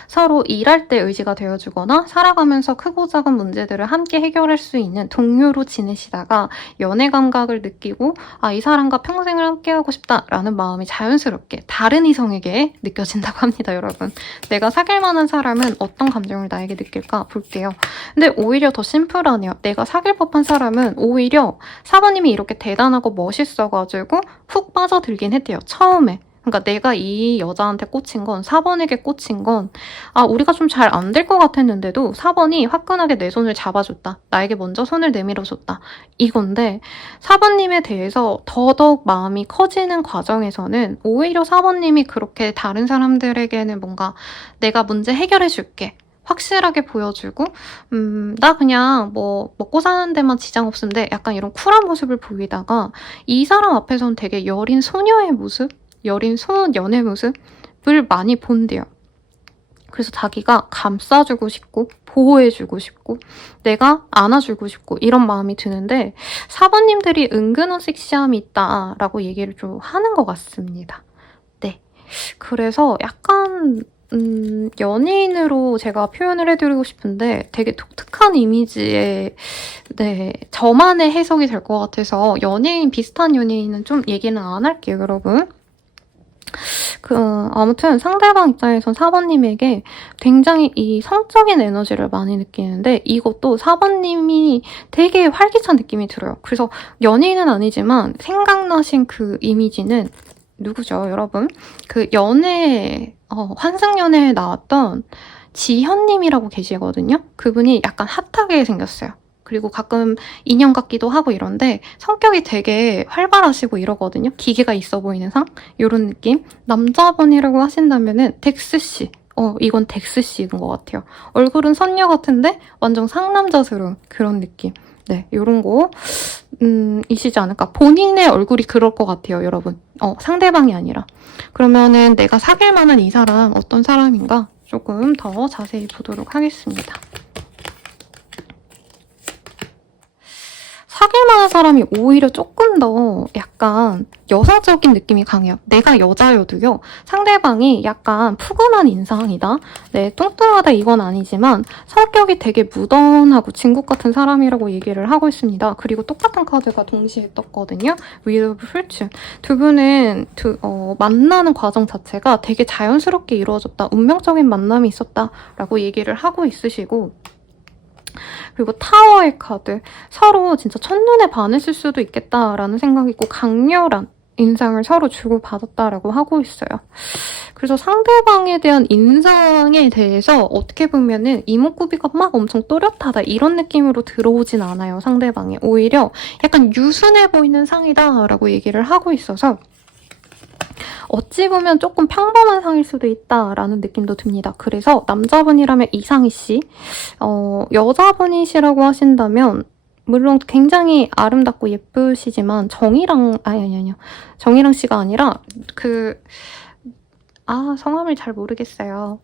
서로 일할 때 의지가 되어주거나 살아가면서 크고 작은 문제들을 함께 해결할 수 있는 동료로 지내시다가 연애 감각을 느끼고 이 사람과 평생을 함께하고 싶다라는 마음이 자연스럽게 다른 이성에게 느껴진다고 합니다, 여러분. 내가 사귈 만한 사람은 어떤 감정을 나에게 느낄까 볼게요. 근데 오히려 더 심플하네요. 내가 사귈 법한 사람은 오히려 4번님이 이렇게 대단하고 멋있어가지고 훅 빠져들긴 했대요, 처음에. 그러니까 내가 이 여자한테 꽂힌 건, 4번에게 꽂힌 건 우리가 좀 잘 안 될 것 같았는데도 4번이 화끈하게 내 손을 잡아줬다. 나에게 먼저 손을 내밀어줬다. 이건데 4번님에 대해서 더더욱 마음이 커지는 과정에서는 오히려 4번님이 그렇게 다른 사람들에게는 뭔가 내가 문제 해결해줄게, 확실하게 보여주고 나 그냥 뭐 먹고 사는 데만 지장 없으면 돼, 약간 이런 쿨한 모습을 보이다가 이 사람 앞에서는 되게 여린 소녀의 모습, 여린 소년의 모습을 많이 본대요. 그래서 자기가 감싸주고 싶고 보호해주고 싶고 내가 안아주고 싶고 이런 마음이 드는데 4번님들이 은근한 섹시함이 있다라고 얘기를 좀 하는 것 같습니다. 네, 그래서 약간 연예인으로 제가 표현을 해드리고 싶은데 되게 독특한 이미지의 저만의 해석이 될 것 같아서 비슷한 연예인은 좀 얘기는 안 할게요, 여러분. 아무튼 상대방 입장에선 4번님에게 굉장히 이 성적인 에너지를 많이 느끼는데, 이것도 4번님이 되게 활기찬 느낌이 들어요. 그래서 연예인은 아니지만 생각나신 그 이미지는 누구죠, 여러분? 그 환승연애에 나왔던 지현님이라고 계시거든요. 그분이 약간 핫하게 생겼어요. 그리고 가끔 인형 같기도 하고 이런데 성격이 되게 활발하시고 이러거든요. 기계가 있어 보이는 이런 느낌. 남자분이라고 하신다면은 덱스씨. 이건 덱스씨인 것 같아요. 얼굴은 선녀 같은데 완전 상남자스러운 그런 느낌. 네, 요런 거 이시지 않을까. 본인의 얼굴이 그럴 것 같아요, 여러분. 상대방이 아니라. 그러면은 내가 사귈 만한 이 사람 어떤 사람인가 조금 더 자세히 보도록 하겠습니다. 사귈 만한 사람이 오히려 조금 더 약간 여성적인 느낌이 강해요. 내가 여자여도요, 상대방이 약간 푸근한 인상이다, 뚱뚱하다 이건 아니지만 성격이 되게 무던하고 진국 같은 사람이라고 얘기를 하고 있습니다. 그리고 똑같은 카드가 동시에 떴거든요. Wheel of Fortune. 두 분은 만나는 과정 자체가 되게 자연스럽게 이루어졌다, 운명적인 만남이 있었다라고 얘기를 하고 있으시고, 그리고 타워의 카드. 서로 진짜 첫눈에 반했을 수도 있겠다라는 생각이 있고, 강렬한 인상을 서로 주고받았다라고 하고 있어요. 그래서 상대방에 대한 인상에 대해서 어떻게 보면은 이목구비가 막 엄청 또렷하다 이런 느낌으로 들어오진 않아요. 상대방이 오히려 약간 유순해 보이는 상이다라고 얘기를 하고 있어서 어찌 보면 조금 평범한 상일 수도 있다라는 느낌도 듭니다. 그래서 남자분이라면 이상희 씨, 여자분이시라고 하신다면 물론 굉장히 아름답고 예쁘시지만 정희랑 씨가 아니라 성함을 잘 모르겠어요.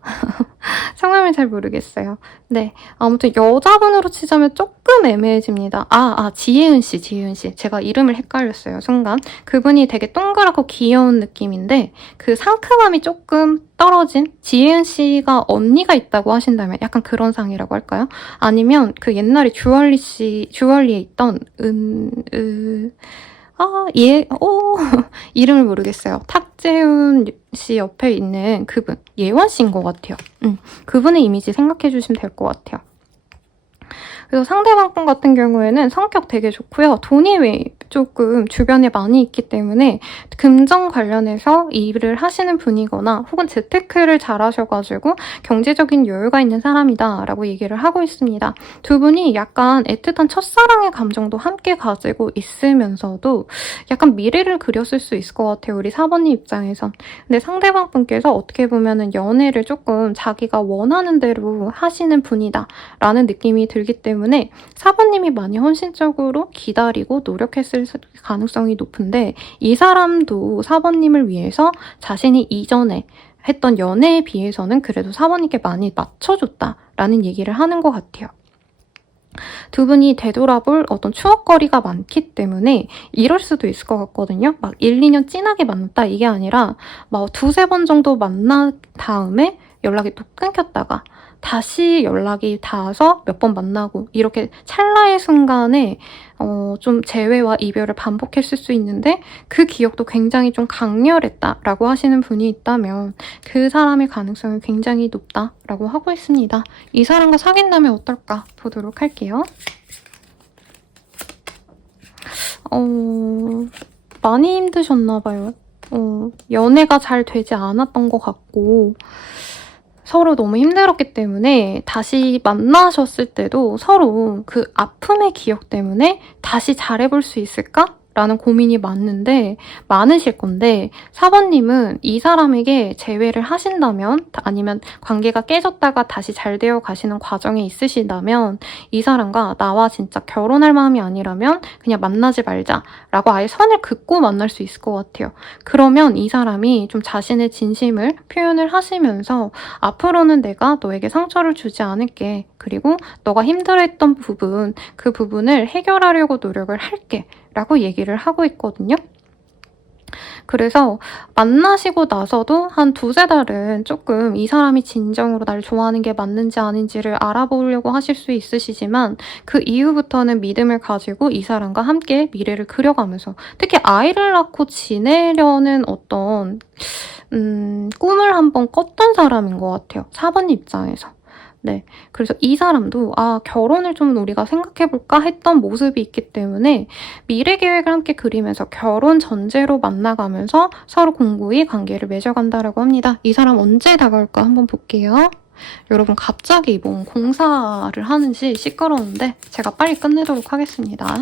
성함을 잘 모르겠어요. 네, 아무튼 여자분으로 치자면 조금 애매해집니다. 지혜은 씨. 제가 이름을 헷갈렸어요, 순간. 그분이 되게 동그랗고 귀여운 느낌인데 그 상큼함이 조금 떨어진 지혜은 씨가 언니가 있다고 하신다면 약간 그런 상이라고 할까요? 아니면 그 옛날에 주얼리에 있던 이름을 모르겠어요. 탁재훈 씨 옆에 있는 그분, 예원 씨인 것 같아요. 그분의 이미지 생각해 주시면 될 것 같아요. 그래서 상대방 분 같은 경우에는 성격 되게 좋고요. 돈이 왜 조금 주변에 많이 있기 때문에 금전 관련해서 일을 하시는 분이거나 혹은 재테크를 잘 하셔가지고 경제적인 여유가 있는 사람이다 라고 얘기를 하고 있습니다. 두 분이 약간 애틋한 첫사랑의 감정도 함께 가지고 있으면서도 약간 미래를 그렸을 수 있을 것 같아요. 우리 4번님 입장에선. 근데 상대방 분께서 어떻게 보면은 연애를 조금 자기가 원하는 대로 하시는 분이다 라는 느낌이 들기 때문에 4번님이 많이 헌신적으로 기다리고 노력했을 가능성이 높은데 이 사람도 4번님을 위해서 자신이 이전에 했던 연애에 비해서는 그래도 4번님께 많이 맞춰줬다라는 얘기를 하는 것 같아요. 두 분이 되돌아볼 어떤 추억거리가 많기 때문에 이럴 수도 있을 것 같거든요. 막 1, 2년 진하게 만났다 이게 아니라 막 2, 3번 정도 만난 다음에 연락이 또 끊겼다가 다시 연락이 닿아서 몇 번 만나고 이렇게 찰나의 순간에 좀 재회와 이별을 반복했을 수 있는데 그 기억도 굉장히 좀 강렬했다라고 하시는 분이 있다면 그 사람의 가능성이 굉장히 높다라고 하고 있습니다. 이 사람과 사귄다면 어떨까 보도록 할게요. 많이 힘드셨나 봐요. 연애가 잘 되지 않았던 것 같고 서로 너무 힘들었기 때문에 다시 만나셨을 때도 서로 그 아픔의 기억 때문에 다시 잘해볼 수 있을까? 라는 고민이 많으실 건데 4번님은 이 사람에게 재회를 하신다면 아니면 관계가 깨졌다가 다시 잘 되어 가시는 과정에 있으시다면 이 사람과 나와 진짜 결혼할 마음이 아니라면 그냥 만나지 말자 라고 아예 선을 긋고 만날 수 있을 것 같아요. 그러면 이 사람이 좀 자신의 진심을 표현을 하시면서 앞으로는 내가 너에게 상처를 주지 않을게. 그리고 너가 힘들어했던 부분, 그 부분을 해결하려고 노력을 할게 라고 얘기를 하고 있거든요. 그래서 만나시고 나서도 한 2-3달은 조금 이 사람이 진정으로 날 좋아하는 게 맞는지 아닌지를 알아보려고 하실 수 있으시지만 그 이후부터는 믿음을 가지고 이 사람과 함께 미래를 그려가면서 특히 아이를 낳고 지내려는 어떤 꿈을 한번 꿨던 사람인 것 같아요. 4번 입장에서. 네, 그래서 이 사람도 결혼을 좀 우리가 생각해볼까 했던 모습이 있기 때문에 미래 계획을 함께 그리면서 결혼 전제로 만나가면서 서로 공고히 관계를 맺어간다라고 합니다. 이 사람 언제 다가올까 한번 볼게요. 여러분 갑자기 뭔 공사를 하는지 시끄러운데 제가 빨리 끝내도록 하겠습니다.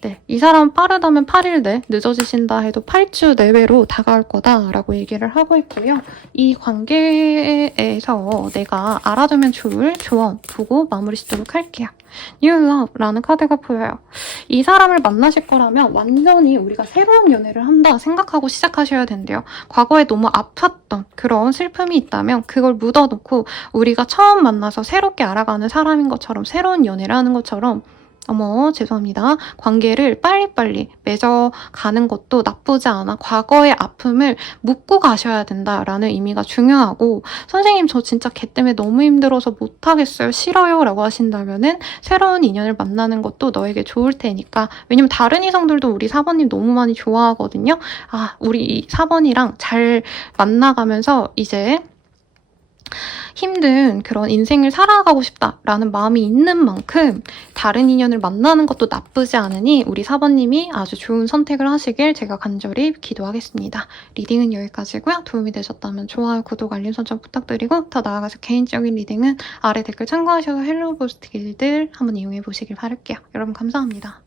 네, 이 사람 빠르다면 8일 내, 늦어지신다 해도 8주 내외로 다가올 거다라고 얘기를 하고 있고요. 이 관계에서 내가 알아두면 좋을 조언 보고 마무리 짓도록 할게요. 뉴럽라는 카드가 보여요. 이 사람을 만나실 거라면 완전히 우리가 새로운 연애를 한다 생각하고 시작하셔야 된대요. 과거에 너무 아팠던 그런 슬픔이 있다면 그걸 묻어놓고 우리가 처음 만나서 새롭게 알아가는 사람인 것처럼 새로운 연애를 하는 것처럼 죄송합니다. 관계를 빨리빨리 맺어가는 것도 나쁘지 않아. 과거의 아픔을 묻고 가셔야 된다라는 의미가 중요하고 선생님 저 진짜 걔 때문에 너무 힘들어서 못하겠어요. 싫어요. 라고 하신다면은 새로운 인연을 만나는 것도 너에게 좋을 테니까 왜냐면 다른 이성들도 우리 4번님 너무 많이 좋아하거든요. 우리 4번이랑 잘 만나가면서 이제 힘든 그런 인생을 살아가고 싶다라는 마음이 있는 만큼 다른 인연을 만나는 것도 나쁘지 않으니 우리 4번님이 아주 좋은 선택을 하시길 제가 간절히 기도하겠습니다. 리딩은 여기까지고요. 도움이 되셨다면 좋아요, 구독, 알림 설정 부탁드리고 더 나아가서 개인적인 리딩은 아래 댓글 참고하셔서 헬로우 보스트 길들 한번 이용해 보시길 바랄게요. 여러분 감사합니다.